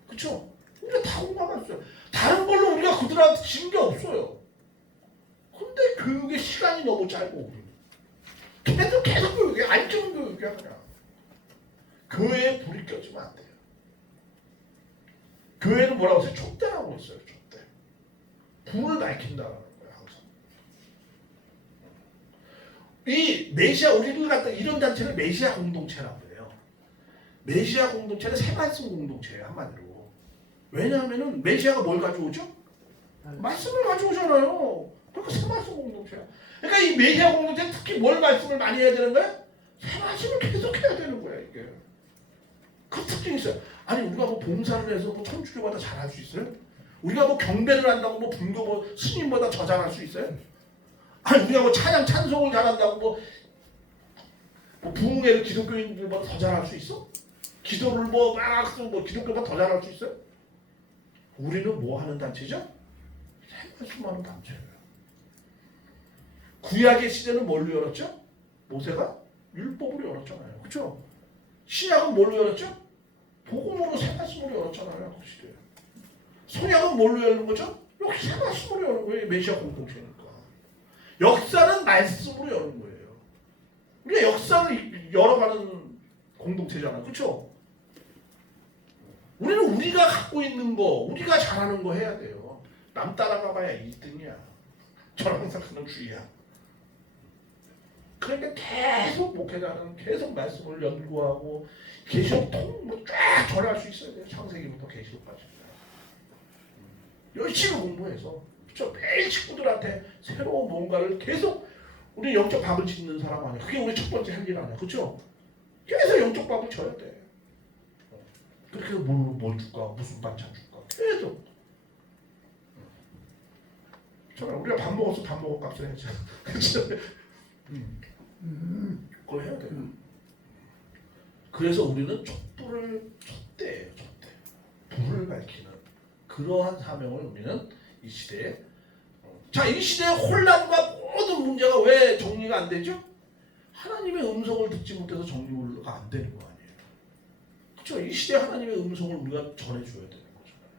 그렇죠? 우리가 다 공감했어요. 다른 걸로 우리가 그들한테 진 게 없어요. 근데 교육의 시간이 너무 짧고 우리는. 걔네들 계속 교육이야. 안 좋은 교육이야 그냥. 교회에 불이 껴지면 안 돼요. 교회는 뭐라고 했어요? 촛대라고 했어요. 촛대. 불을 밝힌다라는 거예요. 항상. 이 메시아 우리를 갖다 이런 단체를 메시아 공동체라고 해요. 메시아 공동체는 새말씀 공동체예요. 한마디로. 왜냐하면은 메시아가 뭘 가져오죠? 말씀을 가져오잖아요. 그러니까 새말씀 공동체야. 그러니까 이 메시아 공동체는 특히 뭘 말씀을 많이 해야 되는 거야? 새말씀을 계속 해야 되는 거야 이게. 그 특징이 있어요. 아니 우리가 뭐 봉사를 해서 뭐 천주교보다 잘할 수 있어요? 우리가 뭐 경배를 한다고 뭐 불교 뭐 스님보다 더 잘할 수 있어요? 아니 우리가 뭐 찬양 찬송을 잘한다고 뭐 부흥회를 기독교인들보다 더 잘할 수 있어? 기도를 뭐 기독교보다 더 잘할 수 있어요? 우리는 뭐 하는 단체죠? 새말씀하는 단체예요. 구약의 시대는 뭘로 열었죠? 모세가 율법으로 열었잖아요. 그렇죠? 신약은 뭘로 열었죠? 복음으로 새말씀으로 열었잖아요. 그 시대에. 성약은 뭘로 열는 거죠? 역시 새말씀으로 여는 거예요. 메시아 공동체니까. 역사는 말씀으로 여는 거예요. 우리가 역사를 열어가는 공동체잖아요. 그렇죠? 우리는 우리가 갖고 있는 거, 우리가 잘하는 거 해야 돼요. 남 따라가봐야 1등이야. 저는 항상 그런 주의야. 그러니까 계속 목회자는 계속 말씀을 연구하고 계시록 쫙 전할 수 있어야 돼요. 창세기부터 계시록까지. 열심히 공부해서 그렇죠? 매일 친구들한테 새로운 뭔가를 계속 우리 영적 밥을 짓는 사람 아니야. 그게 우리 첫 번째 할 일 아니야. 그렇죠? 계속 영적 밥을 줘야 돼. 그렇게 해서 뭘 줄까? 무슨 반찬 줄까? 계속. 정말 우리가 밥 먹어서 밥 먹을 값을 해야죠. 그렇죠? 그걸 해야 돼요. 그래서 우리는 촛대예요. 촛대. 불을 밝히는 그러한 사명을 우리는 이 시대에 이 시대의 혼란과 모든 문제가 왜 정리가 안 되죠? 하나님의 음성을 듣지 못해서 정리가 안 되는 거 아니에요. 그렇죠? 이 시대에 하나님의 음성을 우리가 전해줘야 되는 거잖아요.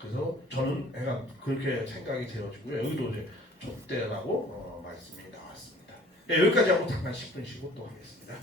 그래서 저는 그렇게 생각이 되어지고요. 여기도 이제 촛대라고 말씀이 나왔습니다. 네, 여기까지 하고 잠깐 10분 쉬고 또 하겠습니다.